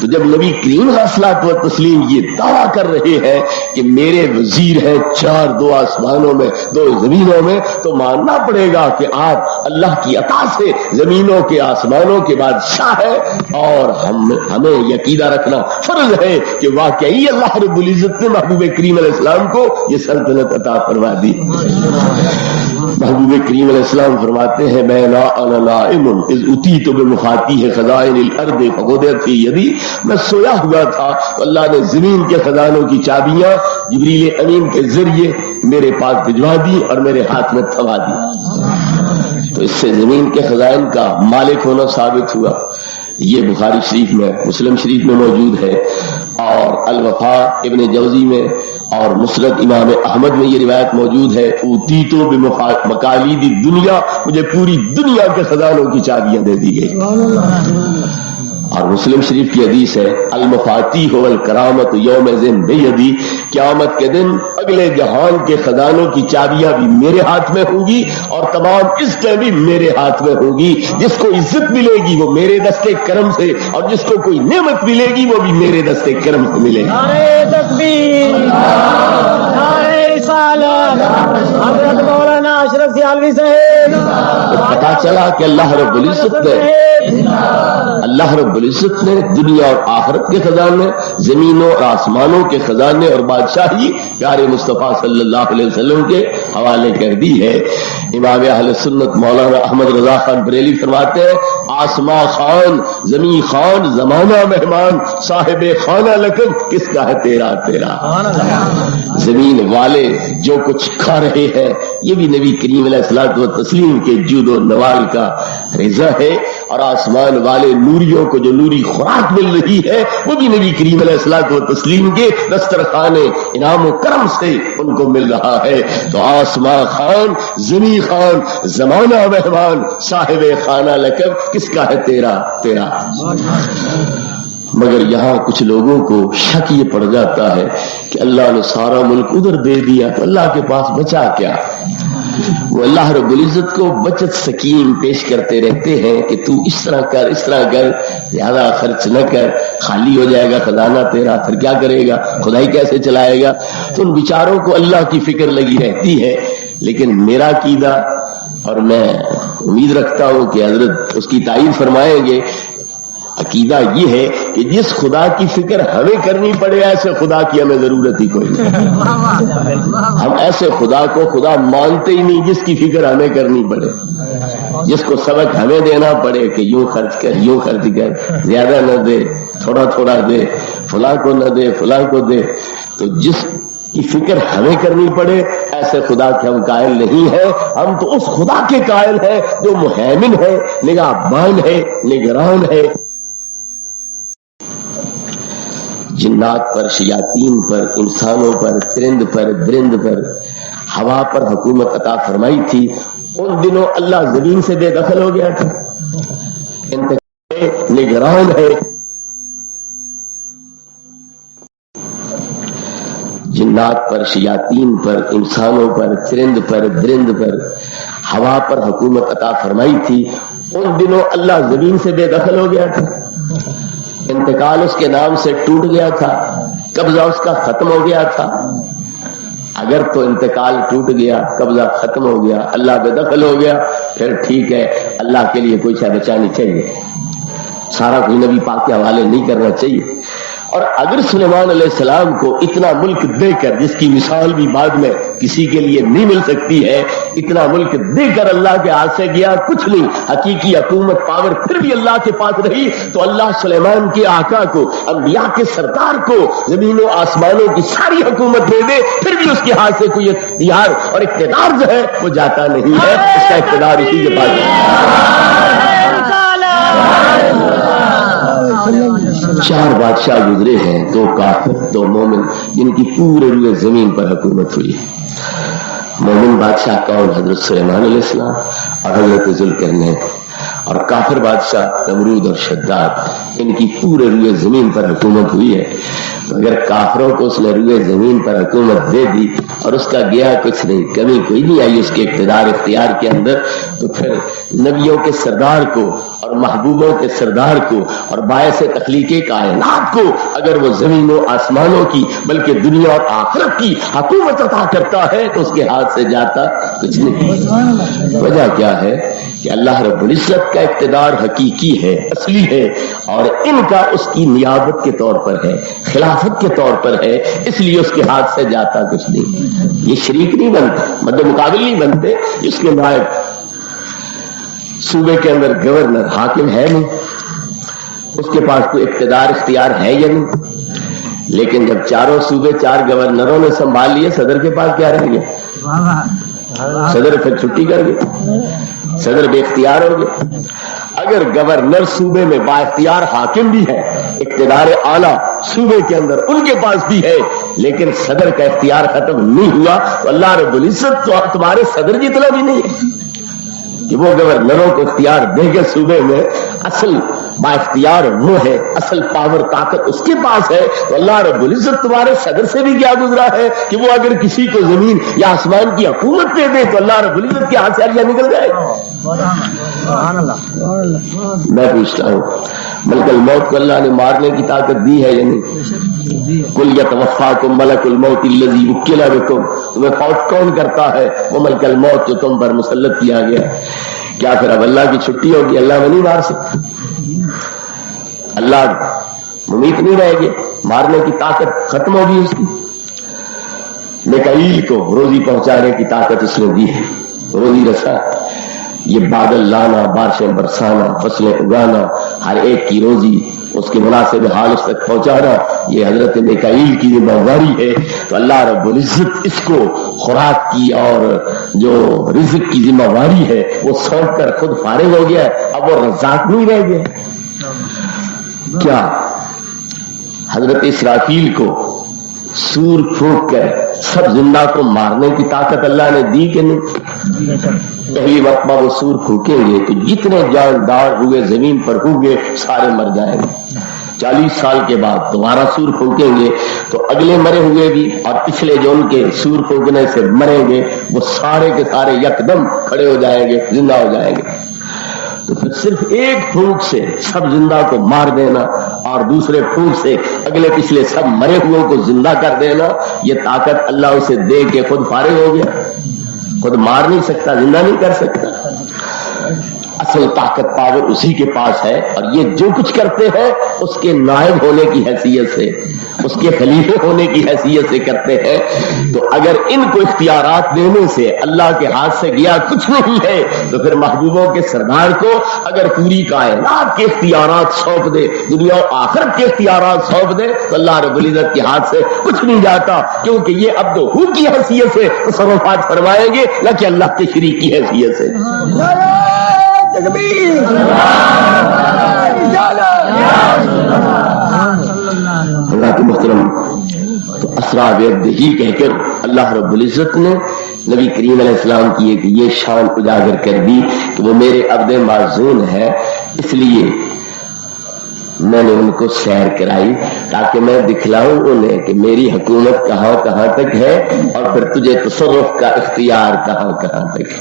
تو جب نبی کریم علیہ الصلوۃ والتسلیم یہ دعویٰ کر رہے ہیں کہ میرے وزیر ہیں 4، 2 آسمانوں میں 2 زمینوں میں، تو ماننا پڑے گا کہ آپ اللہ کی عطا سے زمینوں کے آسمانوں کے بادشاہ ہیں، اور ہمیں یہ عقیدہ رکھنا فرض ہے کہ واقعی اللہ رب العزت نے محبوب کریم علیہ السلام کو یہ سلطنت عطا فرما دی۔ محبوب کریم علیہ السلام فرماتے ہیں میں انا نائم اذ اتیت بمفاتیح خزائن الارض فقدرت فی یدی، میں سویا ہوا تھا تو اللہ نے زمین کے خزانوں کی چابیاں جبریل امین کے ذریعے میرے پاس بھجوا دی اور میرے ہاتھ میں تھما دی۔ تو اس سے زمین کے خزائن کا مالک ہونا ثابت ہوا۔ یہ بخاری شریف میں، مسلم شریف میں موجود ہے، اور الوفا ابن جوزی میں اور مسند امام احمد میں یہ روایت موجود ہے، اوتیتو بمقالید الدنیا، مجھے پوری دنیا کے خزانوں کی چابیاں دے دی گئی۔ اور مسلم شریف کی حدیث ہے المفاتیح والکرامت یومئذ بیدی، قیامت کے دن اگلے جہان کے خزانوں کی چابیاں بھی میرے ہاتھ میں ہوں گی، اور تمام عزتیں بھی میرے ہاتھ میں ہوں گی۔ جس کو عزت ملے گی وہ میرے دستے کرم سے، اور جس کو کوئی نعمت ملے گی وہ بھی میرے دستے کرم سے ملے گی۔ نعرہ تکبیر، نعرہ رسالت، حضرت مولانا اشرف سیالوی صاحب۔ پتا چلا کہ اللہ رب العزت نے دنیا اور آخرت کے خزانے، زمینوں اور آسمانوں کے خزانے اور بادشاہی پیارے مصطفیٰ صلی اللہ علیہ وسلم کے حوالے کر دی ہے۔ امام اہل سنت مولانا احمد رضا خان بریلی فرماتے ہیں آسماں خان، زمین خان، زمانہ مہمان، صاحب خانہ لقب کس کا ہے تیرا تیرا۔ زمین والے جو کچھ کھا رہے ہیں یہ بھی نبی کریم علیہ الصلوۃ والتسلیم کے جود و نوال کا رضا ہے، اور آسمان والے نوریوں کو جو نوری خوراک مل رہی ہے وہ بھی نبی کریم علیہ الصلوۃ والتسلیم کے دسترخوان انعام و کرم سے ان کو مل رہا ہے۔ تو آسمان خان، زمین خان، زمانہ مہمان، صاحب خانہ لقب کس کا ہے تیرا تیرا۔ مگر یہاں کچھ لوگوں کو شک یہ پڑ جاتا ہے کہ اللہ نے سارا ملک ادھر دے دیا تو اللہ کے پاس بچا کیا؟ وہ اللہ رب العزت کو بچت سکیم پیش کرتے رہتے ہیں کہ تو اس طرح کر، اس طرح کر، زیادہ خرچ نہ کر، خالی ہو جائے گا خزانہ تیرا، پھر کیا کرے گا، خدائی کیسے چلائے گا؟ تو ان بیچاروں کو اللہ کی فکر لگی رہتی ہے۔ لیکن میرا عقیدہ، اور میں امید رکھتا ہوں کہ حضرت اس کی تائید فرمائیں گے، عقیدہ یہ ہے کہ جس خدا کی فکر ہمیں کرنی پڑے ایسے خدا کی ہمیں ضرورت ہی کوئی نہیں۔ ہم ایسے خدا کو خدا مانتے ہی نہیں جس کی فکر ہمیں کرنی پڑے، جس کو سبق ہمیں دینا پڑے کہ یوں خرچ کر، یوں خرچ کر، زیادہ نہ دے، تھوڑا تھوڑا دے، فلاں کو نہ دے، فلاں کو دے۔ تو جس کی فکر ہمیں کرنی پڑے، ایسے خدا کے ہم قائل نہیں ہیں. ہم تو اس خدا کے قائل ہیں جو مہیمن ہے، نگہبان ہے، نگران ہے. جنات پر، شیاطین پر، انسانوں پر، چرند پر، درند پر، ہوا پر حکومت عطا فرمائی تھی. ان دنوں اللہ زمین سے بے دخل ہو گیا تھا، انتقال نگران ہے. جنات پر، شیاطین پر، انسانوں پر، چرند پر، درند پر، ہوا پر حکومت عطا فرمائی تھی. ان دنوں اللہ زمین سے بے دخل ہو گیا تھا، انتقال اس کے نام سے ٹوٹ گیا تھا، قبضہ اس کا ختم ہو گیا تھا. اگر تو انتقال ٹوٹ گیا، قبضہ ختم ہو گیا، اللہ بے دخل ہو گیا، پھر ٹھیک ہے، اللہ کے لیے کوئی شے بچانی چاہیے، سارا کوئی نبی پاک کے حوالے نہیں کرنا چاہیے. اور اگر سلیمان علیہ السلام کو اتنا ملک دے کر، جس کی مثال بھی بعد میں کسی کے لیے نہیں مل سکتی ہے، اتنا ملک دے کر اللہ کے ہاتھ سے گیا کچھ نہیں، حقیقی حکومت پاور پھر بھی اللہ کے پاس رہی، تو اللہ سلیمان کے آقا کو، انبیاء کے سردار کو زمین و آسمانوں کی ساری حکومت دے دے، پھر بھی اس کے ہاتھ سے کوئی اختیار اور اقتدار جو ہے وہ جاتا نہیں ہے. اس کا اقتدار اسی کے پاس ہے. 4 بادشاہ گزرے ہیں، 2 کافر 2 مومن، جن کی پورے روئے زمین پر حکومت ہوئی. مومن بادشاہ کون؟ حضرت سلیمان علیہ السلام اور حضرت ذوالقرنین. اور کافر بادشاہ نمرود اور شداد، ان کی پورے روئے زمین پر حکومت ہوئی ہے. اگر کافروں کو اس نے روئے زمین پر حکومت دے دی اور اس کا گیا کچھ نہیں، کمی کوئی نہیں آئی اس کے اقتدار اختیار کے اندر، تو پھر نبیوں کے سردار کو اور محبوبوں کے سردار کو اور باعث تخلیق کائنات کو اگر وہ زمین و آسمانوں کی بلکہ دنیا اور آخرت کی حکومت عطا کرتا ہے تو اس کے ہاتھ سے جاتا کچھ نہیں. وجہ کیا ہے کہ اللہ رب العزت کا اقتدار حقیقی ہے، اصلی ہے، اور ان کا اس کی نیابت کے طور پر ہے، خلافت کے طور پر ہے، اس لیے اس کے ہاتھ سے جاتا کچھ نہیں. یہ شریک نہیں بنتے، مد مقابل نہیں بنتے. اس کے نائب صوبے کے اندر گورنر حاکم ہے نہیں، اس کے پاس کوئی اقتدار اختیار ہے یا نہیں. لیکن جب 4 صوبے 4 گورنروں نے سنبھال لیے، صدر کے پاس کیا رہ گیا؟ صدر پھر چھٹی کر گیا، صدر بے اختیار ہو گیا. اگر گورنر صوبے میں با اختیار حاکم بھی ہے، اقتدار اعلیٰ صوبے کے اندر ان کے پاس بھی ہے، لیکن صدر کا اختیار ختم نہیں ہوا، تو اللہ رب العزت تو تمہارے صدر جتنا بھی نہیں ہے کہ وہ گورنروں کو اختیار دے کے صوبے میں. اصل با اختیار وہ ہے، اصل پاور طاقت اس کے پاس ہے. تو اللہ رب العزت تمہارے صدر سے بھی کیا گزرا ہے کہ وہ اگر کسی کو زمین یا آسمان کی حکومت دے دے تو اللہ رب العزت کے ہاتھ سے عرضہ نکل جائے. میں پوچھتا ہوں، ملک الموت کو اللہ نے مارنے کی طاقت دی ہے یا نہیں؟ قل یتوفاکم ملک الموت الذی وکل بکم، تمہیں فوت کون کرتا ہے؟ وہ ملک الموت جو تم پر مسلط کیا گیا. کیا پھر اب اللہ کی چھٹی ہوگی؟ اللہ میں نہیں مار سکتا، اللہ ممیت نہیں رہے گی، مارنے کی طاقت ختم ہوگی اس کی. میکائیل کو روزی پہنچانے کی طاقت اس نے دی ہے، روزی رسا. یہ بادل لانا، بارشیں برسانا، فصلیں اگانا، ہر ایک کی روزی اس کے مناسب حال اس تک پہنچانا، یہ حضرت میکائیل کی ذمہ داری ہے. تو اللہ رب العزت اس کو خوراک کی اور جو رزق کی ذمہ داری ہے وہ سونپ کر خود فارغ ہو گیا ہے، اب وہ رزاق نہیں رہ گیا. کیا حضرت اسرافیل کو سور پھونک کر سب زندہ کو مارنے کی طاقت اللہ نے دی کہ نہیں؟ پہلی مرتبہ وہ سور پھونکیں گے تو جتنے جاندار ہوئے زمین پر ہوں گے سارے مر جائیں گے. 40 سال کے بعد دوبارہ سور پھونکیں گے تو اگلے مرے ہوئے بھی اور پچھلے جو ان کے سور پھونکنے سے مریں گے وہ سارے کے سارے یکدم کھڑے ہو جائیں گے، زندہ ہو جائیں گے. تو پھر صرف ایک پھونک سے سب زندہ کو مار دینا اور دوسرے پھونک سے اگلے پچھلے سب مرے ہوئے کو زندہ کر دینا، یہ طاقت اللہ اسے دے کے خود فارغ ہو گیا. خود مار نہیں سکتا، زندہ نہیں کر سکتا. اصل طاقت پاور اسی کے پاس ہے، اور یہ جو کچھ کرتے ہیں اس کے نائب ہونے کی حیثیت سے، اس کے خلیفے ہونے کی حیثیت سے کرتے ہیں۔ تو اگر ان کو اختیارات دینے سے اللہ کے ہاتھ سے گیا کچھ نہیں ہے، تو پھر محبوبوں کے سردار کو اگر پوری کائنات کے اختیارات سونپ دے، دنیا و آخرت کے اختیارات سونپ دے، تو اللہ رب العزت کے ہاتھ سے کچھ نہیں جاتا، کیونکہ یہ عبد و حو کی حیثیت سے تصرفات فرمائیں گے، نہ کہ اللہ کے شریک کی حیثیت سے۔ اللہ کے محترم، تو اسرا بیدہی کہہ کر اللہ رب العزت نے نبی کریم علیہ السلام کی ایک یہ شان اجاگر کر دی کہ وہ میرے عبد معزون ہے، اس لیے میں نے ان کو سیر کرائی تاکہ میں دکھلاؤں انہیں کہ میری حکومت کہاں کہاں تک ہے، اور پھر تجھے تصرف کا اختیار کہاں کہاں تک ہے۔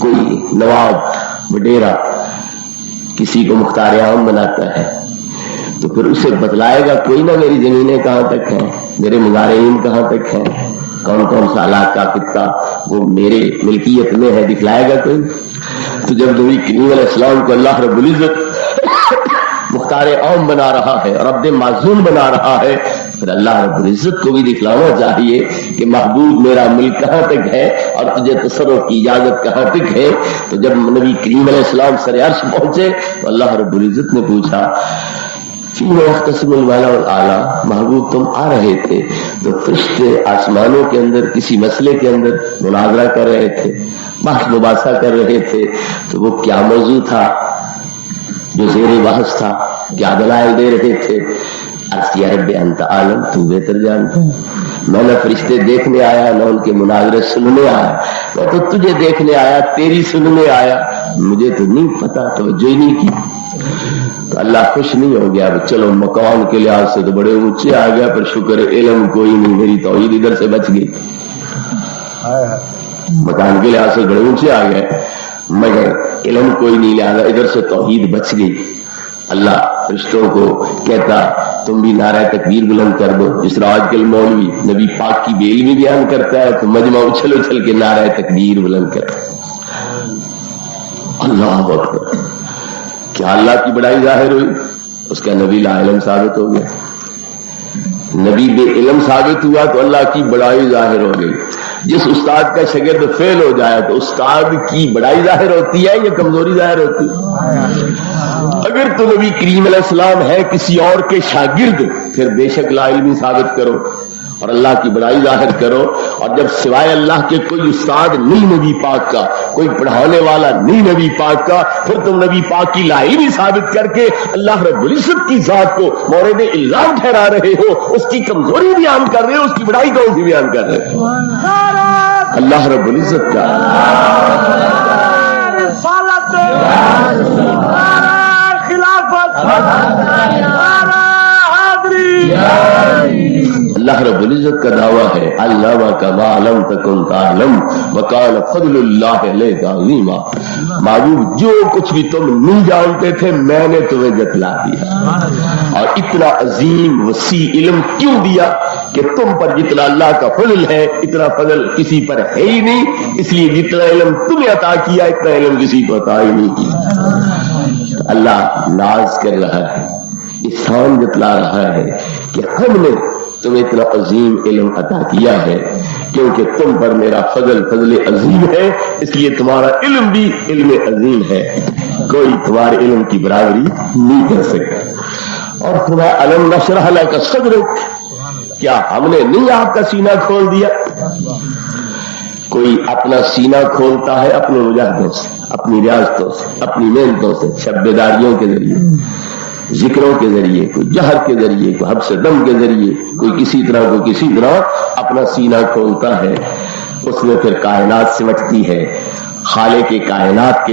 کوئی نواب وڈیرا کسی کو مختار عام بناتا ہے تو پھر اسے بتلائے گا کوئی نہ میری زمینیں کہاں تک ہیں، میرے مزارعین کہاں تک ہیں، کون کون سا علاقہ خطہ وہ میرے ملکیت میں ہے، دکھلائے گا کوئی۔ تو جب نبی کریم علیہ السلام کو اللہ رب العزت مختار عام بنا رہا ہے اور عبد معزون بنا رہا ہے، پھر اللہ رب العزت کو بھی دکھلانا چاہیے کہ محبوب میرا ملک کہاں تک ہے اور تجھے تصرف کی اجازت کہاں تک ہے۔ تو جب نبی کریم علیہ السلام سر عرش پہنچے تو اللہ رب العزت نے پوچھا فیما یختصم الملا والاعلی، محبوب تم آ رہے تھے تو فرشتے آسمانوں کے اندر کسی مسئلے کے اندر مناظرہ کر رہے تھے، بحث مباحثہ کر رہے تھے، تو وہ کیا موضوع تھا جو زیر بحث تھا، کیا دلائل دے رہے تھے؟ عرض کیا رب انت عالم، تو بہتر جانتا۔ میں نہ فرشتے دیکھنے آیا نہ ان کے مناظرے سننے آیا، میں تو تجھے دیکھنے آیا، تیری سننے آیا، مجھے تو نہیں پتا، توجہ ہی نہیں کی۔ تو اللہ خوش نہیں ہو گیا، چلو مکان کے لحاظ سے تو بڑے اونچے آ گیا، پر شکر علم کوئی نہیں، میری توحید ادھر سے بچ گئی۔ مکان کے لحاظ سے بڑے اونچے آ گئے مگر علم کوئی نہیں، لہذا ادھر سے توحید بچ گئی۔ اللہ فرشتوں کو کہتا تم بھی نعرہ تکبیر بلند کر دو، جس طرح آج کل مولوی نبی پاک کی بے علمی بیان کرتا ہے تو مجمع اچھل اچھل کے نعرہ تکبیر بلند کرتا ہے۔ اللہ اکبر، کیا اللہ کی بڑائی ظاہر ہوئی؟ اس کا نبی لا علم ثابت ہو گیا، نبی بے علم ثابت ہوا تو اللہ کی بڑائی ظاہر ہو گئی۔ جس استاد کا شاگرد فیل ہو جائے تو استاد کی بڑائی ظاہر ہوتی ہے یا کمزوری ظاہر ہوتی ہے؟ اگر تو نبی کریم علیہ السلام ہے کسی اور کے شاگرد، پھر بے شک لا علمی ثابت کرو اور اللہ کی بڑائی ظاہر کرو، اور جب سوائے اللہ کے کوئی استاد نہیں نبی پاک کا، کوئی پڑھانے والا نہیں نبی پاک کا، پھر تم نبی پاک کی لا علمی ثابت کر کے اللہ رب العزت کی ذات کو مورد الزام ٹھہرا رہے ہو، اس کی کمزوری بیان کر رہے ہو، اس کی بڑائی کون سی بیان کر رہے ہو؟ اللہ رب العزت کا اللہ رب العزت کا دعویٰ ہے علمہ کما لم تکن تعلم وکان فضل اللہ علیک عظیما، معبود جو کچھ بھی تم نہیں جانتے تھے میں نے تمہیں جتلا دیا، اور اتنا عظیم وسیع علم کیوں دیا کہ تم پر جتنا اللہ کا فضل ہے اتنا فضل کسی پر ہے ہی نہیں، اس لیے جتنا علم تمہیں عطا کیا اتنا علم کسی کو عطا ہی نہیں کیا۔ اللہ ناز کر رہا ہے، احسان جتلا رہا ہے کہ ہم نے تمہیں اتنا عظیم علم عطا کیا ہے کیونکہ تم پر میرا فضل عظیم ہے، اس لیے تمہارا علم بھی علم عظیم ہے، کوئی تمہارے علم کی برابری نہیں کر سکتا۔ اور تمہیں علم نشرح لک صدرک، کیا ہم نے نہیں آپ کا سینہ کھول دیا؟ کوئی اپنا سینہ کھولتا ہے اپنے مجاہدوں سے، اپنی ریاضتوں سے، اپنی محنتوں سے، شب بیداریوں کے ذریعے، ذکروں کے ذریعے، کوئی جہر کے ذریعے، کوئی حبس دم کے ذریعے، کوئی کسی طرح اپنا سینہ کھولتا ہے، اس میں پھر کائنات سمٹتی ہے، خالق کائنات کے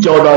14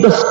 10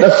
10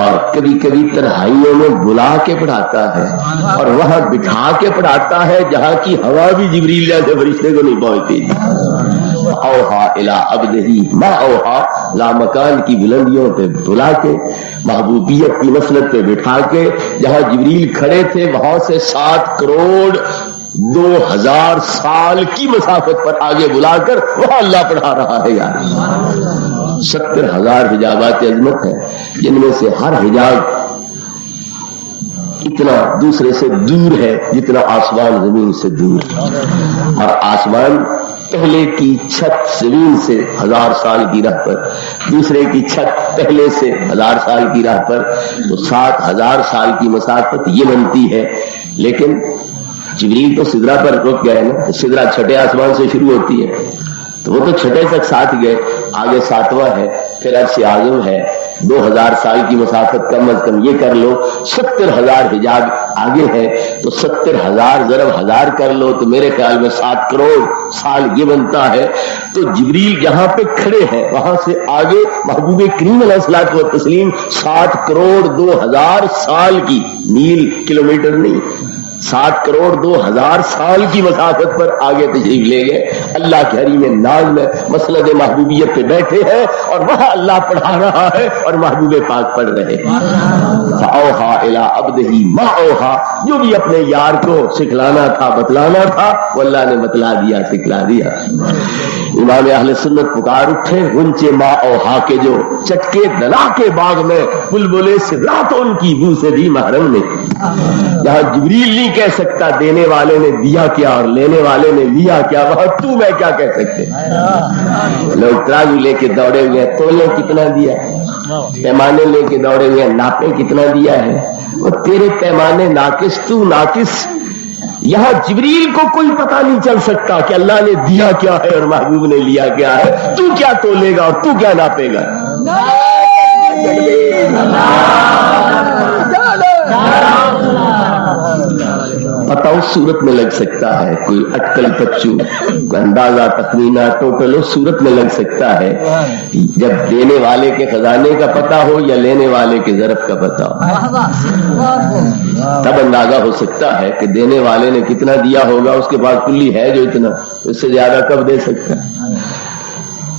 اور کبھی کبھی تنہائیوں میں بلا کے پڑھاتا ہے اور وہاں بٹھا کے پڑھاتا ہے جہاں کی ہوا بھی جبریل جیسے فرشتے کو نہیں پہنچتی. اوہا الی عبدہ ما اوہا، لامکان کی بلندیوں پہ بلا کے، محبوبیت کی مسند پہ بٹھا کے، جہاں جبریل کھڑے تھے وہاں سے 7 کروڑ 2000 سال کی مسافت پر آگے بلا کر وہاں اللہ پڑھا رہا ہے. یار 70,000 حجابات عظمت ہے، جن میں سے ہر حجاب اتنا دوسرے سے دور ہے جتنا آسمان زمین سے دور ہے. اور آسمان پہلے کی چھت زمین سے 1000 سال کی راہ پر، دوسرے کی چھت پہلے سے 1000 سال کی راہ پر، تو 7000 سال کی مسافت یہ بنتی ہے. لیکن جبریل تو سدرا پر رک گئے نا، سدرا چھٹے آسمان سے شروع ہوتی ہے، تو وہ تو چھٹے تک ساتھ گئے، آگے 7واں ہے، پھر عرش اعظم ہے. 2000 سال کی مسافت کم از کم یہ کر لو، 70,000 حجاب آگے ہے، تو 70,000 ضرب 1000 کر لو تو میرے خیال میں 7 کروڑ سال یہ بنتا ہے. تو جبریل جہاں پہ کھڑے ہیں وہاں سے آگے محبوب کریم علیہ الصلوۃ والتسلیم 7 کروڑ 2000 سال کی، میل کلومیٹر نہیں، 7 کروڑ 2000 سال کی مسافت پر آگے تشریف لے گئے. اللہ کے حریم ناز میں مسند محبوبیت پہ بیٹھے ہیں اور وہاں اللہ پڑھا رہا ہے اور محبوب پاک پڑھ رہے ہیں. فاوحا الی عبدہ ما اوحا، جو بھی اپنے یار کو سکھلانا تھا بتلانا تھا وہ اللہ نے بتلا دیا، سکھلا دیا. امام اہل سنت پکار اٹھے، غنچے ما اوحا کے جو چٹکے دلا کے باغ میں بلبلے سدرا تو ان کی بو سے بھی محرم نہیں. جہاں جبریل نہیں کہہ سکتا دینے والے نے دیا کیا اور لینے والے نے لیا کیا، وہاں تو میں کیا کہہ سکتے. لوگ ترازو لے کے دوڑے ہوئے ہیں، تولے کتنا دیا ہے، پیمانے لے کے دوڑے ہوئے ہیں، ناپے کتنا دیا ہے، وہ تیرے پیمانے ناقص، تو ناقص. یہاں جبریل کو کوئی پتہ نہیں چل سکتا کہ اللہ نے دیا کیا ہے اور محبوب نے لیا کیا ہے. تو کیا تولے گا اور تو کیا ناپے گا. پتہ اس صورت میں لگ سکتا ہے، کوئی اٹکل پچو، کوئی اندازہ تخمینہ ٹوٹل اس صورت میں لگ سکتا ہے جب دینے والے کے خزانے کا پتہ ہو یا لینے والے کے ظرف کا پتہ ہو. تب اندازہ ہو سکتا ہے کہ دینے والے نے کتنا دیا ہوگا، اس کے پاس کلی ہے جو اتنا، اس سے زیادہ کب دے سکتا ہے.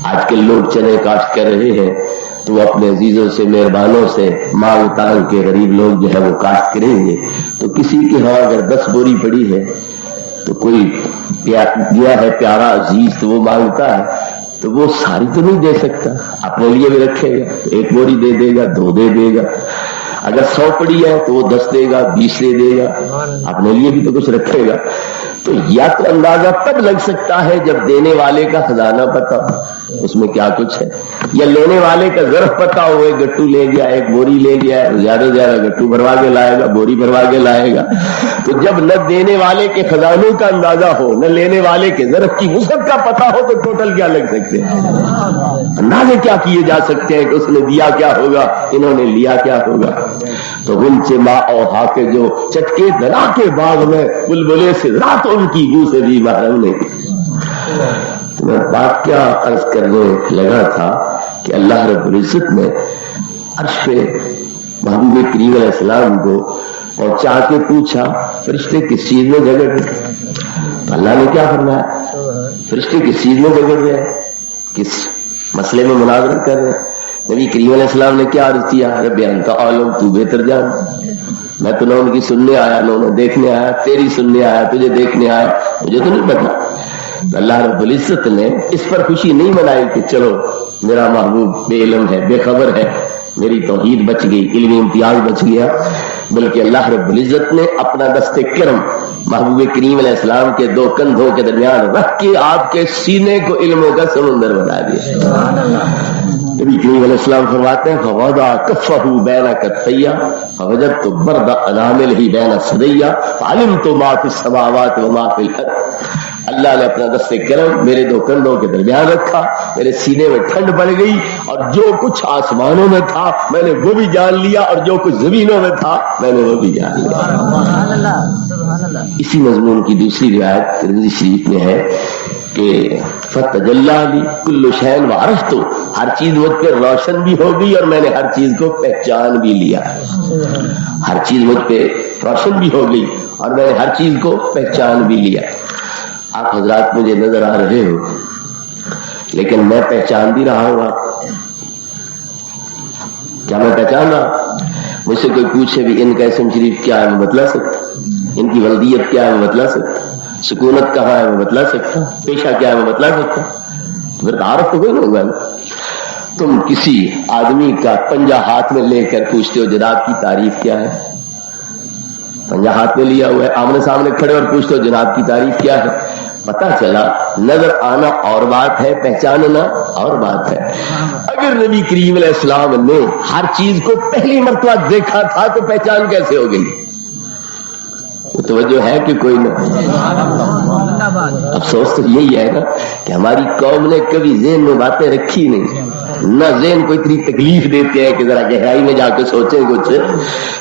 آج کل لوگ چنے کاشت کر رہے ہیں تو اپنے عزیزوں سے مہربانوں سے مانگ تانگ کے غریب لوگ جو ہے وہ کاشت کریں گے، تو کسی کے ہاں اگر 10 بوری پڑی ہے تو کوئی دیا ہے پیارا عزیز تو وہ مانگتا ہے تو وہ ساری تو نہیں دے سکتا، اپنے لیے بھی رکھے گا، 1 بوری دے دے گا، 2 دے دے گا. اگر 100 پڑی ہے تو وہ 10 دے گا، 20 دے دے گا، اپنے لیے بھی تو کچھ رکھے گا. تو یا تو اندازہ تب لگ سکتا ہے جب دینے والے کا خزانہ پتہ ہو اس میں کیا کچھ ہے، یا لینے والے کا ظرف پتہ ہو، ایک گٹو لے گیا، 1 بوری لے گیا، زیادہ سے زیادہ گٹو بھروا کے لائے گا، بوری بھروا کے لائے گا. تو جب نہ دینے والے کے خزانوں کا اندازہ ہو نہ لینے والے کے ظرف کی وسعت کا پتہ ہو تو ٹوٹل کیا لگ سکتے ہیں، اندازے کیا کیے جا سکتے ہیں کہ اس نے دیا کیا ہوگا، انہوں نے لیا کیا ہوگا. تو غنچے ما اوحا کے جو چٹکے دلا کے باغ میں بلبلے سے رات ان کی بو سے بھی محرم نہیں. میں بات کیا عرض کرنے لگا تھا کہ اللہ رب العزت نے عرش پہ محبوب کریم علیہ السلام کو پہنچا کے پوچھا فرشتے کس چیز میں جھگڑ رہے. اللہ نے کیا فرمایا، فرشتے کس چیز میں جھگڑ رہے ہیں، کس مسئلے میں مناظرہ کر رہے ہیں. نبی کریم علیہ السلام نے کیا عرض کیا، رب انت عالم، تو بہتر جان. میں تو نہ ان کی سننے آیا نہ انہیں دیکھنے آیا، تیری سننے آیا، تجھے دیکھنے آیا، مجھے تو نہیں پتا. اللہ رب العزت نے اس پر خوشی نہیں منائی کہ چلو میرا محبوب بے علم ہے، بے خبر ہے، میری توحید بچ گئی، علمی امتیاز بچ گیا. بلکہ اللہ رب العزت نے اپنا دست کرم محبوب کریم علیہ السلام کے 2 کندھوں کے درمیان رکھ کے آپ کے سینے کو علموں کا سمندر بنا دیا. نبی کریم علیہ السلام فرماتے ہیں فوضع کفہ بین کفیہ فوجدت برد اناملہ بین صدیہ فعلمت ما فی السماوات وما فی الارض. اللہ نے اپنا دست کرم میرے 2 کندھوں کے درمیان رکھا، میرے سینے میں ٹھنڈ پڑ گئی، اور جو کچھ آسمانوں میں تھا میں نے وہ بھی جان لیا، اور جو کچھ زمینوں میں تھا میں نے وہ بھی جان لیا. اسی مضمون کی دوسری روایت ترمذی شریف میں ہے کہ فتجلی لی کل شین وعرفت، ہر چیز مجھ پہ روشن بھی ہو گئی اور میں نے ہر چیز کو پہچان بھی لیا. ہر چیز مجھ پہ روشن بھی ہو گئی اور میں نے ہر چیز کو پہچان بھی لیا. آپ حضرات مجھے نظر آ رہے ہو لیکن میں پہچان بھی رہا ہوں. کیا میں پہچان رہا؟ مجھ سے کوئی پوچھے بھی ان کا اسم شریف کیا ہے میں بتلا سکتا، ان کی ولدیت کیا ہے میں بتلا سکتا، سکونت کہاں ہے میں بتلا سکتا، پیشہ کیا ہے میں بتلا سکتا. پھر تعارف تو کوئی نہیں ہوگا نا. تم کسی آدمی کا پنجہ ہاتھ میں لے کر پوچھتے ہو جناب کی تعریف کیا ہے؟ پنجہ ہاتھ میں لیا ہوا ہے، آمنے سامنے کھڑے اور پوچھتے ہو جناب کی تعریف کیا ہے. پتا چلا نظر آنا اور بات ہے، پہچاننا اور بات ہے. اگر نبی کریم علیہ السلام نے ہر چیز کو پہلی مرتبہ دیکھا تھا تو پہچان کیسے ہو گئی؟ توجہ ہے کہ کوئی نہ؟ افسوس تو یہی ہے نا کہ ہماری قوم نے کبھی ذہن میں باتیں رکھی نہیں، نہ ذہن کو اتنی تکلیف دیتے ہیں کہ ذرا گہرائی میں جا کے سوچیں کچھ.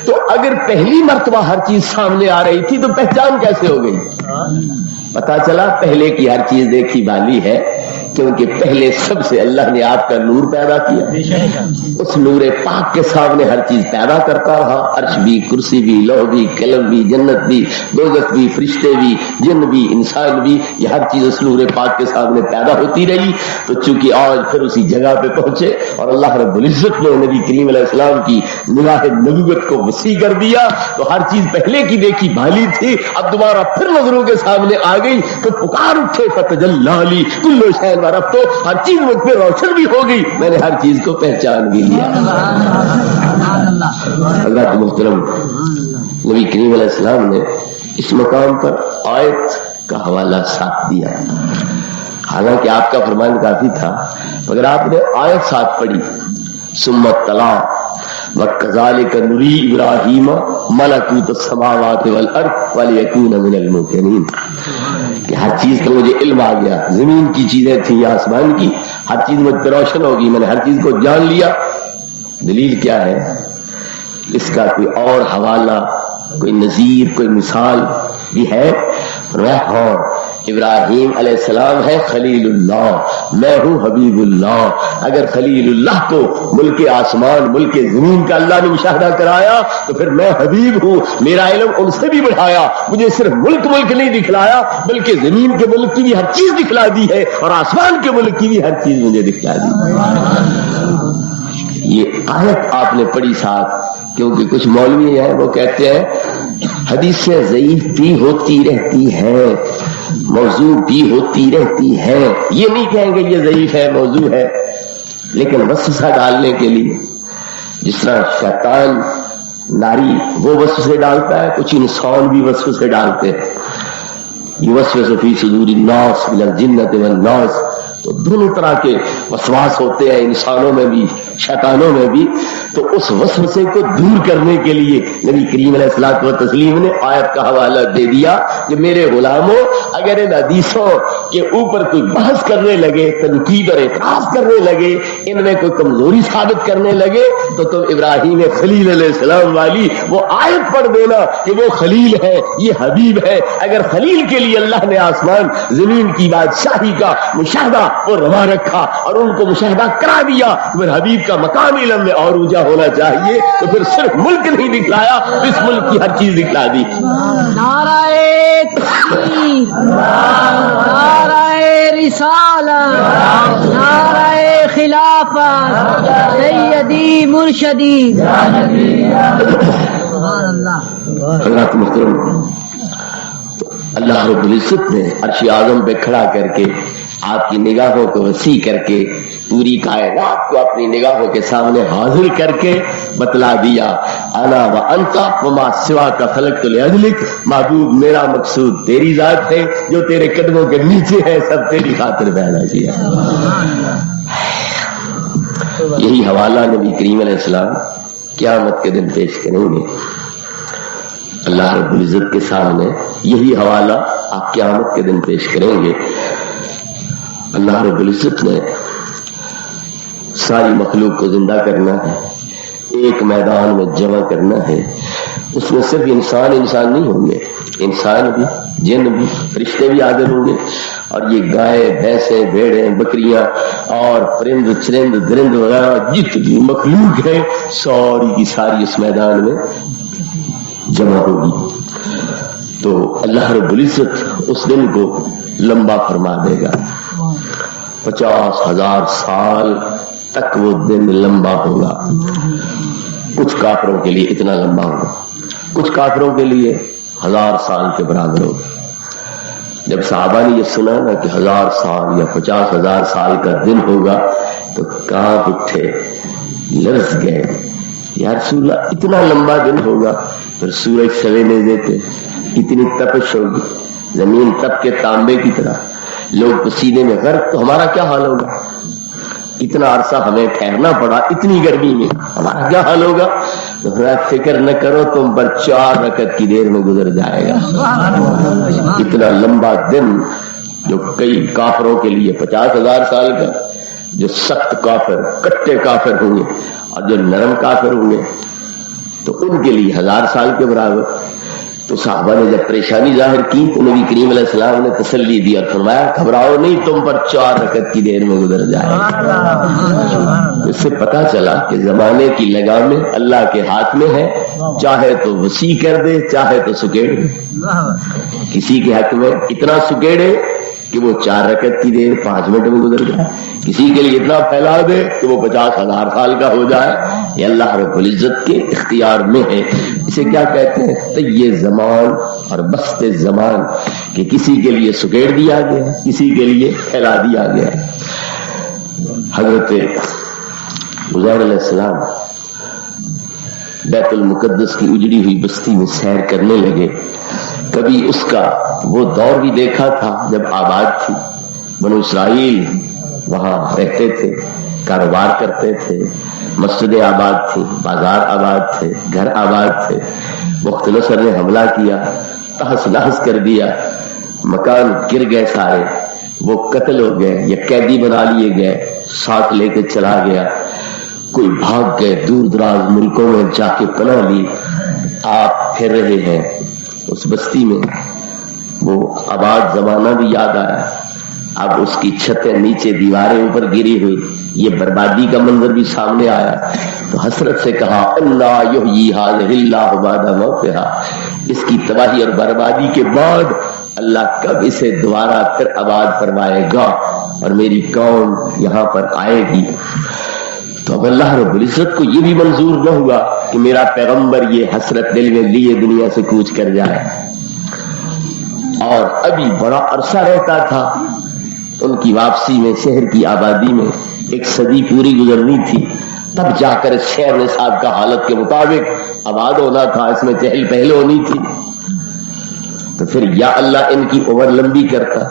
تو اگر پہلی مرتبہ ہر چیز سامنے آ رہی تھی تو پہچان کیسے ہو گئی؟ پتا چلا پہلے کی ہر چیز دیکھی بالی ہے، کیونکہ پہلے سب سے اللہ نے آپ کا نور پیدا کیا. اس نور پاک کے سامنے ہر چیز پیدا کرتا رہا. عرش بھی، کرسی بھی، لوح بھی، قلم بھی، جنت بھی، دوزخ بھی، فرشتے بھی، جن بھی، انسان بھی، یہ ہر چیز اس نور پاک کے سامنے پیدا ہوتی رہی. تو چونکہ آج پھر اسی جگہ پہ پہنچے اور اللہ رب العزت نے نبی کریم علیہ السلام کی نگاہ نبوت کو وسیع کر دیا تو ہر چیز پہلے کی دیکھی بھالی تھی اب دوبارہ پھر نظروں کے سامنے آ گئی تو پکار اٹھے فتجلی لی کل شین وعرفت، ہر چیز مجھ پہ روشن بھی ہو گئی، میں نے ہر چیز کو پہچان بھی لیا. حضرات محترم، نبی کریم علیہ السلام نے اس مقام پر آیت کا حوالہ ساتھ دیا. حالانکہ آپ کا فرمان کافی تھا مگر آپ نے آیت ساتھ پڑھی، ثم اطلع وَكَذَلِكَ نُرِي إِبْرَاهِيمَ مَلَكُوتَ السَّمَاوَاتِ وَالْأَرْضِ وَلِيَكُونَ مِنَ الْمُوقِنِينَ کہ ہر چیز کا مجھے علم آ گیا، زمین کی چیزیں تھیں یا آسمان کی، ہر چیز مجھ پہ روشن ہوگی، میں نے ہر چیز کو جان لیا. دلیل کیا ہے؟ اس کا کوئی اور حوالہ، کوئی نظیر، کوئی مثال بھی ہے؟ ہاں، ابراہیم علیہ السلام ہے خلیل اللہ، میں ہوں حبیب اللہ. اگر خلیل اللہ کو ملک آسمان ملک زمین کا اللہ نے مشاہدہ کرایا تو پھر میں حبیب ہوں، میرا علم ان سے بھی بڑھایا. مجھے صرف ملک نہیں دکھلایا بلکہ زمین کے ملک کی بھی ہر چیز دکھلا دی ہے اور آسمان کے ملک کی بھی ہر چیز مجھے دکھلا دی. یہ آیت آپ نے پڑھی ساتھ، کیونکہ کچھ مولوی ہیں وہ کہتے ہیں حدیثیں ضعیف بھی ہوتی رہتی ہیں، موضوع بھی ہوتی رہتی ہے. یہ نہیں کہیں گے یہ ضعیف ہے، موضوع ہے، لیکن وسوسہ ڈالنے کے لیے جس طرح شیطان ناری وہ وسوسے ڈالتا ہے، کچھ انسان بھی وسوسے ڈالتے ہیں. یوسوس فی صدور الناس من الجنۃ والناس، تو دونوں طرح کے وسواس ہوتے ہیں انسانوں میں بھی شیطانوں میں بھی. تو اس وسوسے کو دور کرنے کے لیے نبی کریم علیہ الصلوۃ والتسلیم نے آیت کا حوالہ دے دیا کہ میرے غلاموں اگر ان حدیثوں کے اوپر کوئی بحث کرنے لگے، تنقید اور اعتراض کرنے لگے، ان میں کوئی کمزوری ثابت کرنے لگے تو تم ابراہیم خلیل علیہ السلام والی وہ آیت پڑھ دینا کہ وہ خلیل ہے، یہ حبیب ہے. اگر خلیل کے لیے اللہ نے آسمان زمین کی بادشاہی کا مشاہدہ وہ روا رکھا اور ان کو مشاہدہ کرا دیا تو پھر حبیب کا مقام علم میں اور اونچا ہونا چاہیے. تو پھر صرف ملک نہیں دکھلایا، اس ملک کی ہر چیز دکھلا دی. نعرہ تکبیر، نعرہ رسالت، نعرہ خلافت، سیدی مرشدی. سبحان اللہ. حضرات محترم، اللہ رب العزت نے عرش اعظم پہ کھڑا کر کے آپ کی نگاہوں کو وسیع کر کے پوری کائنات کو اپنی نگاہوں کے سامنے حاضر کر کے بتلا دیا، انا و انت وما سواک خلقت لاجلک، محبوب میرا مقصود تیری ذات ہے، جو تیرے قدموں کے نیچے ہے سب تیری خاطر پیدا کیا. یہی حوالہ نبی کریم علیہ السلام قیامت کے دن پیش کریں گے اللہ رب العزت کے سامنے. یہی حوالہ آپ قیامت کے دن پیش کریں گے. اللہ رب العزت نے ساری مخلوق کو زندہ کرنا ہے، ایک میدان میں جمع کرنا ہے. اس میں صرف انسان نہیں ہوں گے، انسان بھی، جن بھی، فرشتے بھی حاضر ہوں گے اور یہ گائے بھینسیں بھیڑیں بکریاں اور پرند چرند درند وغیرہ جتنی مخلوق ہے ساری کی ساری اس میدان میں جمع ہوگی. تو اللہ رب العزت اس دن کو لمبا فرما دے گا. 50,000 سال تک وہ دن لمبا ہوگا. کچھ کافروں کے لیے اتنا لمبا ہوگا, کچھ کافروں کے لیے 1000 سال کے برابر ہوگا. جب صحابہ نے یہ سنا نا کہ 1000 سال یا 50,000 سال کا دن ہوگا تو کانپ اٹھے, لرز گئے. یا رسول اللہ اتنا لمبا دن ہوگا؟ پھر سورج سوینے دیتے, اتنی تپش ہوگی, زمین تپ کے تانبے کی طرح, لوگ پسینے میں غرق, تو ہمارا کیا حال ہوگا؟ اتنا عرصہ ہمیں ٹھہرنا پڑا اتنی گرمی میں, ہمارا کیا حال ہوگا؟ تو فکر نہ کرو, تم پر 4 رکعت کی دیر میں گزر جائے گا. اتنا لمبا دن جو کئی کافروں کے لیے 50,000 سال کا, جو سخت کافر کٹے کافر ہوں گے اور جو نرم کافر ہوں گے تو ان کے لیے 1000 سال کے برابر. تو صحابہ نے جب پریشانی ظاہر کی تو نبی کریم علیہ السلام نے تسلی دی اور فرمایا گھبراؤ نہیں, تم پر 4 رکعت کی دیر میں گزر جائے گا. اس سے پتا چلا کہ زمانے کی لگامیں اللہ کے ہاتھ میں ہے, چاہے تو وسیع کر دے چاہے تو سکیڑ دے. کسی کے حق میں اتنا سکیڑے کہ وہ 4 رکعت کی دیر 5 منٹ میں گزر جائے, کسی کے لیے اتنا پھیلا دے کہ وہ 50,000 سال کا ہو جائے. یہ اللہ رب العزت کے اختیار میں ہے. اسے کیا کہتے ہیں؟ طی زمان اور بسط زمان, کہ کسی کے لیے سکیڑ دیا گیا, کسی کے لیے پھیلا دیا گیا. حضرت عزیر علیہ السلام بیت المقدس کی اجڑی ہوئی بستی میں سیر کرنے لگے. کبھی اس کا وہ دور بھی دیکھا تھا جب آباد تھی, بنو اسرائیل وہاں رہتے تھے, کاروبار کرتے تھے, مسجدیں آباد تھی, بازار آباد تھے, گھر آباد تھے. وقت نصر نے حملہ کیا, تہس نہس کر دیا, مکان گر گئے سارے, وہ قتل ہو گئے یا قیدی بنا لیے گئے, ساتھ لے کے چلا گیا. کوئی بھاگ گئے دور دراز ملکوں میں جا کے پناہ لی. آپ پھر رہے ہیں اس بستی میں, وہ آباد زمانہ بھی یاد آیا. اب اس کی چھتیں نیچے, دیواریں اوپر گری ہوئی, یہ بربادی کا منظر بھی سامنے آیا. تو حسرت سے کہا اللہ یحیی ھذہ اللہ بعد موتھا, اس کی تباہی اور بربادی کے بعد اللہ کب اسے دوبارہ پھر آباد فرمائے گا اور میری قوم یہاں پر آئے گی. تو اب اللہ رب العزت کو یہ بھی منظور نہ ہوا کہ میرا پیغمبر یہ حسرت دل میں لیے دنیا سے کوچ کر جائے. اور ابھی بڑا عرصہ رہتا تھا, ان کی واپسی میں شہر کی آبادی میں 1 صدی پوری گزرنی تھی, تب جا کر اس شہر نصاب کا حالت کے مطابق آباد ہونا تھا, اس میں چہل پہل ہونی تھی. تو پھر یا اللہ ان کی عمر لمبی کرتا,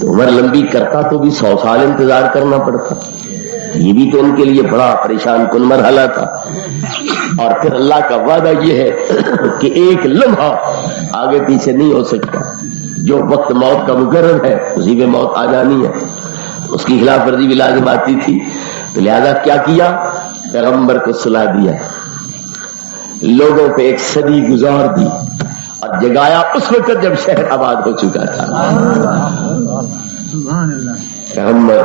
تو عمر لمبی کرتا تو بھی 100 سال انتظار کرنا پڑتا. یہ بھی تو ان کے لیے بڑا پریشان کن مرحلہ تھا. اور پھر اللہ کا وعدہ یہ ہے کہ ایک لمحہ آگے پیچھے نہیں ہو سکتا, جو وقت موت کا مقرر ہے اسی میں موت آ جانی ہے. اس کی خلاف ورزی بھی لازم آتی تھی, تو لہذا کیا کیا, پیغمبر کو سلا دیا, لوگوں پہ 1 صدی گزار دی اور جگایا اس وقت جب شہر آباد ہو چکا تھا. پیغمبر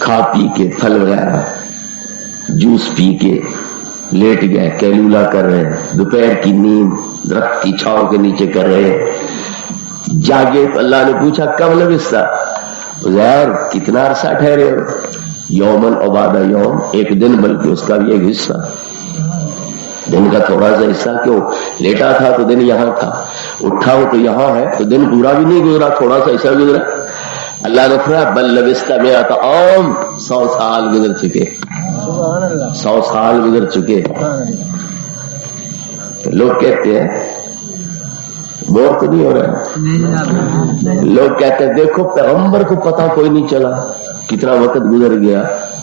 کھا پی کے پھل وغیرہ جوس پی کے لیٹ گئے, کیلولا کر رہے ہیں, دوپہر کی نیند درخت کی چھاؤں کے نیچے کر رہے ہیں. جاگے تو اللہ نے پوچھا کب لبثتا, عزیر کتنا عرصہ ٹھہرے ہو؟ یومن عباد یوم, 1 دن, بلکہ اس کا بھی ایک حصہ, دن کا تھوڑا سا حصہ. کیوں لیٹا تھا تو دن یہاں تھا, اٹھا ہو تو یہاں ہے, تو دن پورا بھی نہیں گزرا, تھوڑا سا حصہ گزرا. اللہ نے فرمایا بل لبثت 100 عام, 100 سال گزر چکے, 100 سال گزر چکے. تو لوگ کہتے ہیں بور تو نہیں ہو رہا, لوگ کہتے ہیں دیکھو پیغمبر کو پتا کوئی نہیں چلا کتنا وقت گزر گیا,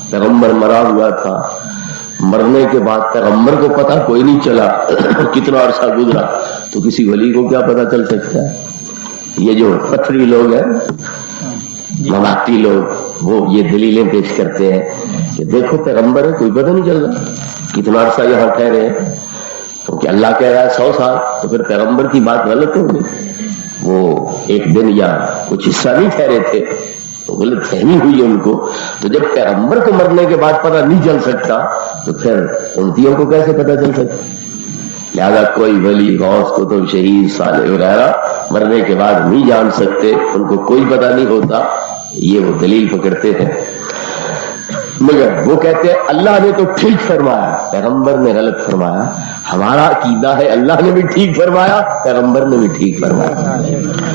پیغمبر مرا ہوا تھا, مرنے کے بعد پیغمبر کو پتا کوئی نہیں چلا کتنا عرصہ گزرا, تو کسی ولی کو کیا پتا چل سکتا ہے؟ یہ جو پتھری لوگ ہیں, مواتی لوگ, وہ یہ دلیلیں پیش کرتے ہیں کہ دیکھو پیغمبر ہے, کوئی پتہ نہیں چل رہا کتنا عرصہ یہاں ٹھہرے ہیں, کیونکہ اللہ کہہ رہا ہے 100 سال, تو پھر پیغمبر کی بات غلط ہوگی. وہ ایک دن یا کچھ حصہ نہیں ٹھہرے تھے تو غلط فہمی ہوئی ان کو. تو جب پیغمبر کو مرنے کے بعد پتہ نہیں چل سکتا تو پھر امتیوں کو کیسے پتہ چل سکتا؟ لہذا کوئی ولی غوث کتب شہید صالح وغیرہ مرنے کے بعد نہیں جان سکتے، ان کو کوئی پتہ نہیں ہوتا، یہ وہ دلیل پکڑتے ہیں. مگر وہ کہتے ہیں اللہ نے تو ٹھیک فرمایا، پیغمبر نے غلط فرمایا. ہمارا عقیدہ ہے اللہ نے بھی ٹھیک فرمایا، پیغمبر نے بھی ٹھیک فرمایا.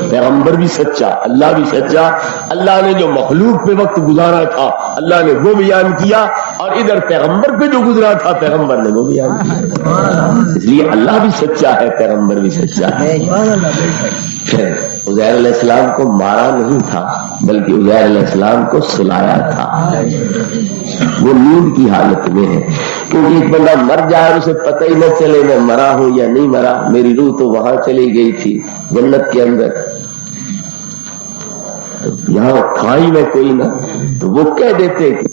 پیغمبر بھی سچا، اللہ بھی سچا. اللہ نے جو مخلوق پہ وقت گزارا تھا اللہ نے وہ بیان کیا، اور ادھر پیغمبر پہ جو گزرا تھا پیغمبر نے وہ بیان کیا. اس لیے اللہ بھی سچا ہے، پیغمبر بھی سچا ہے. پھر عزیر علیہ السلام کو مارا نہیں تھا بلکہ عزیر علیہ السلام کو سلایا تھا. وہ نیند کی حالت میں ہے، کیونکہ ایک بندہ مر جائے اور اسے پتہ ہی نہ چلے میں مرا ہوں یا نہیں مرا. میری روح تو وہاں چلی گئی تھی جنت کے اندر، یہاں کھائی میں کوئی نہ. تو وہ کہہ دیتے کہ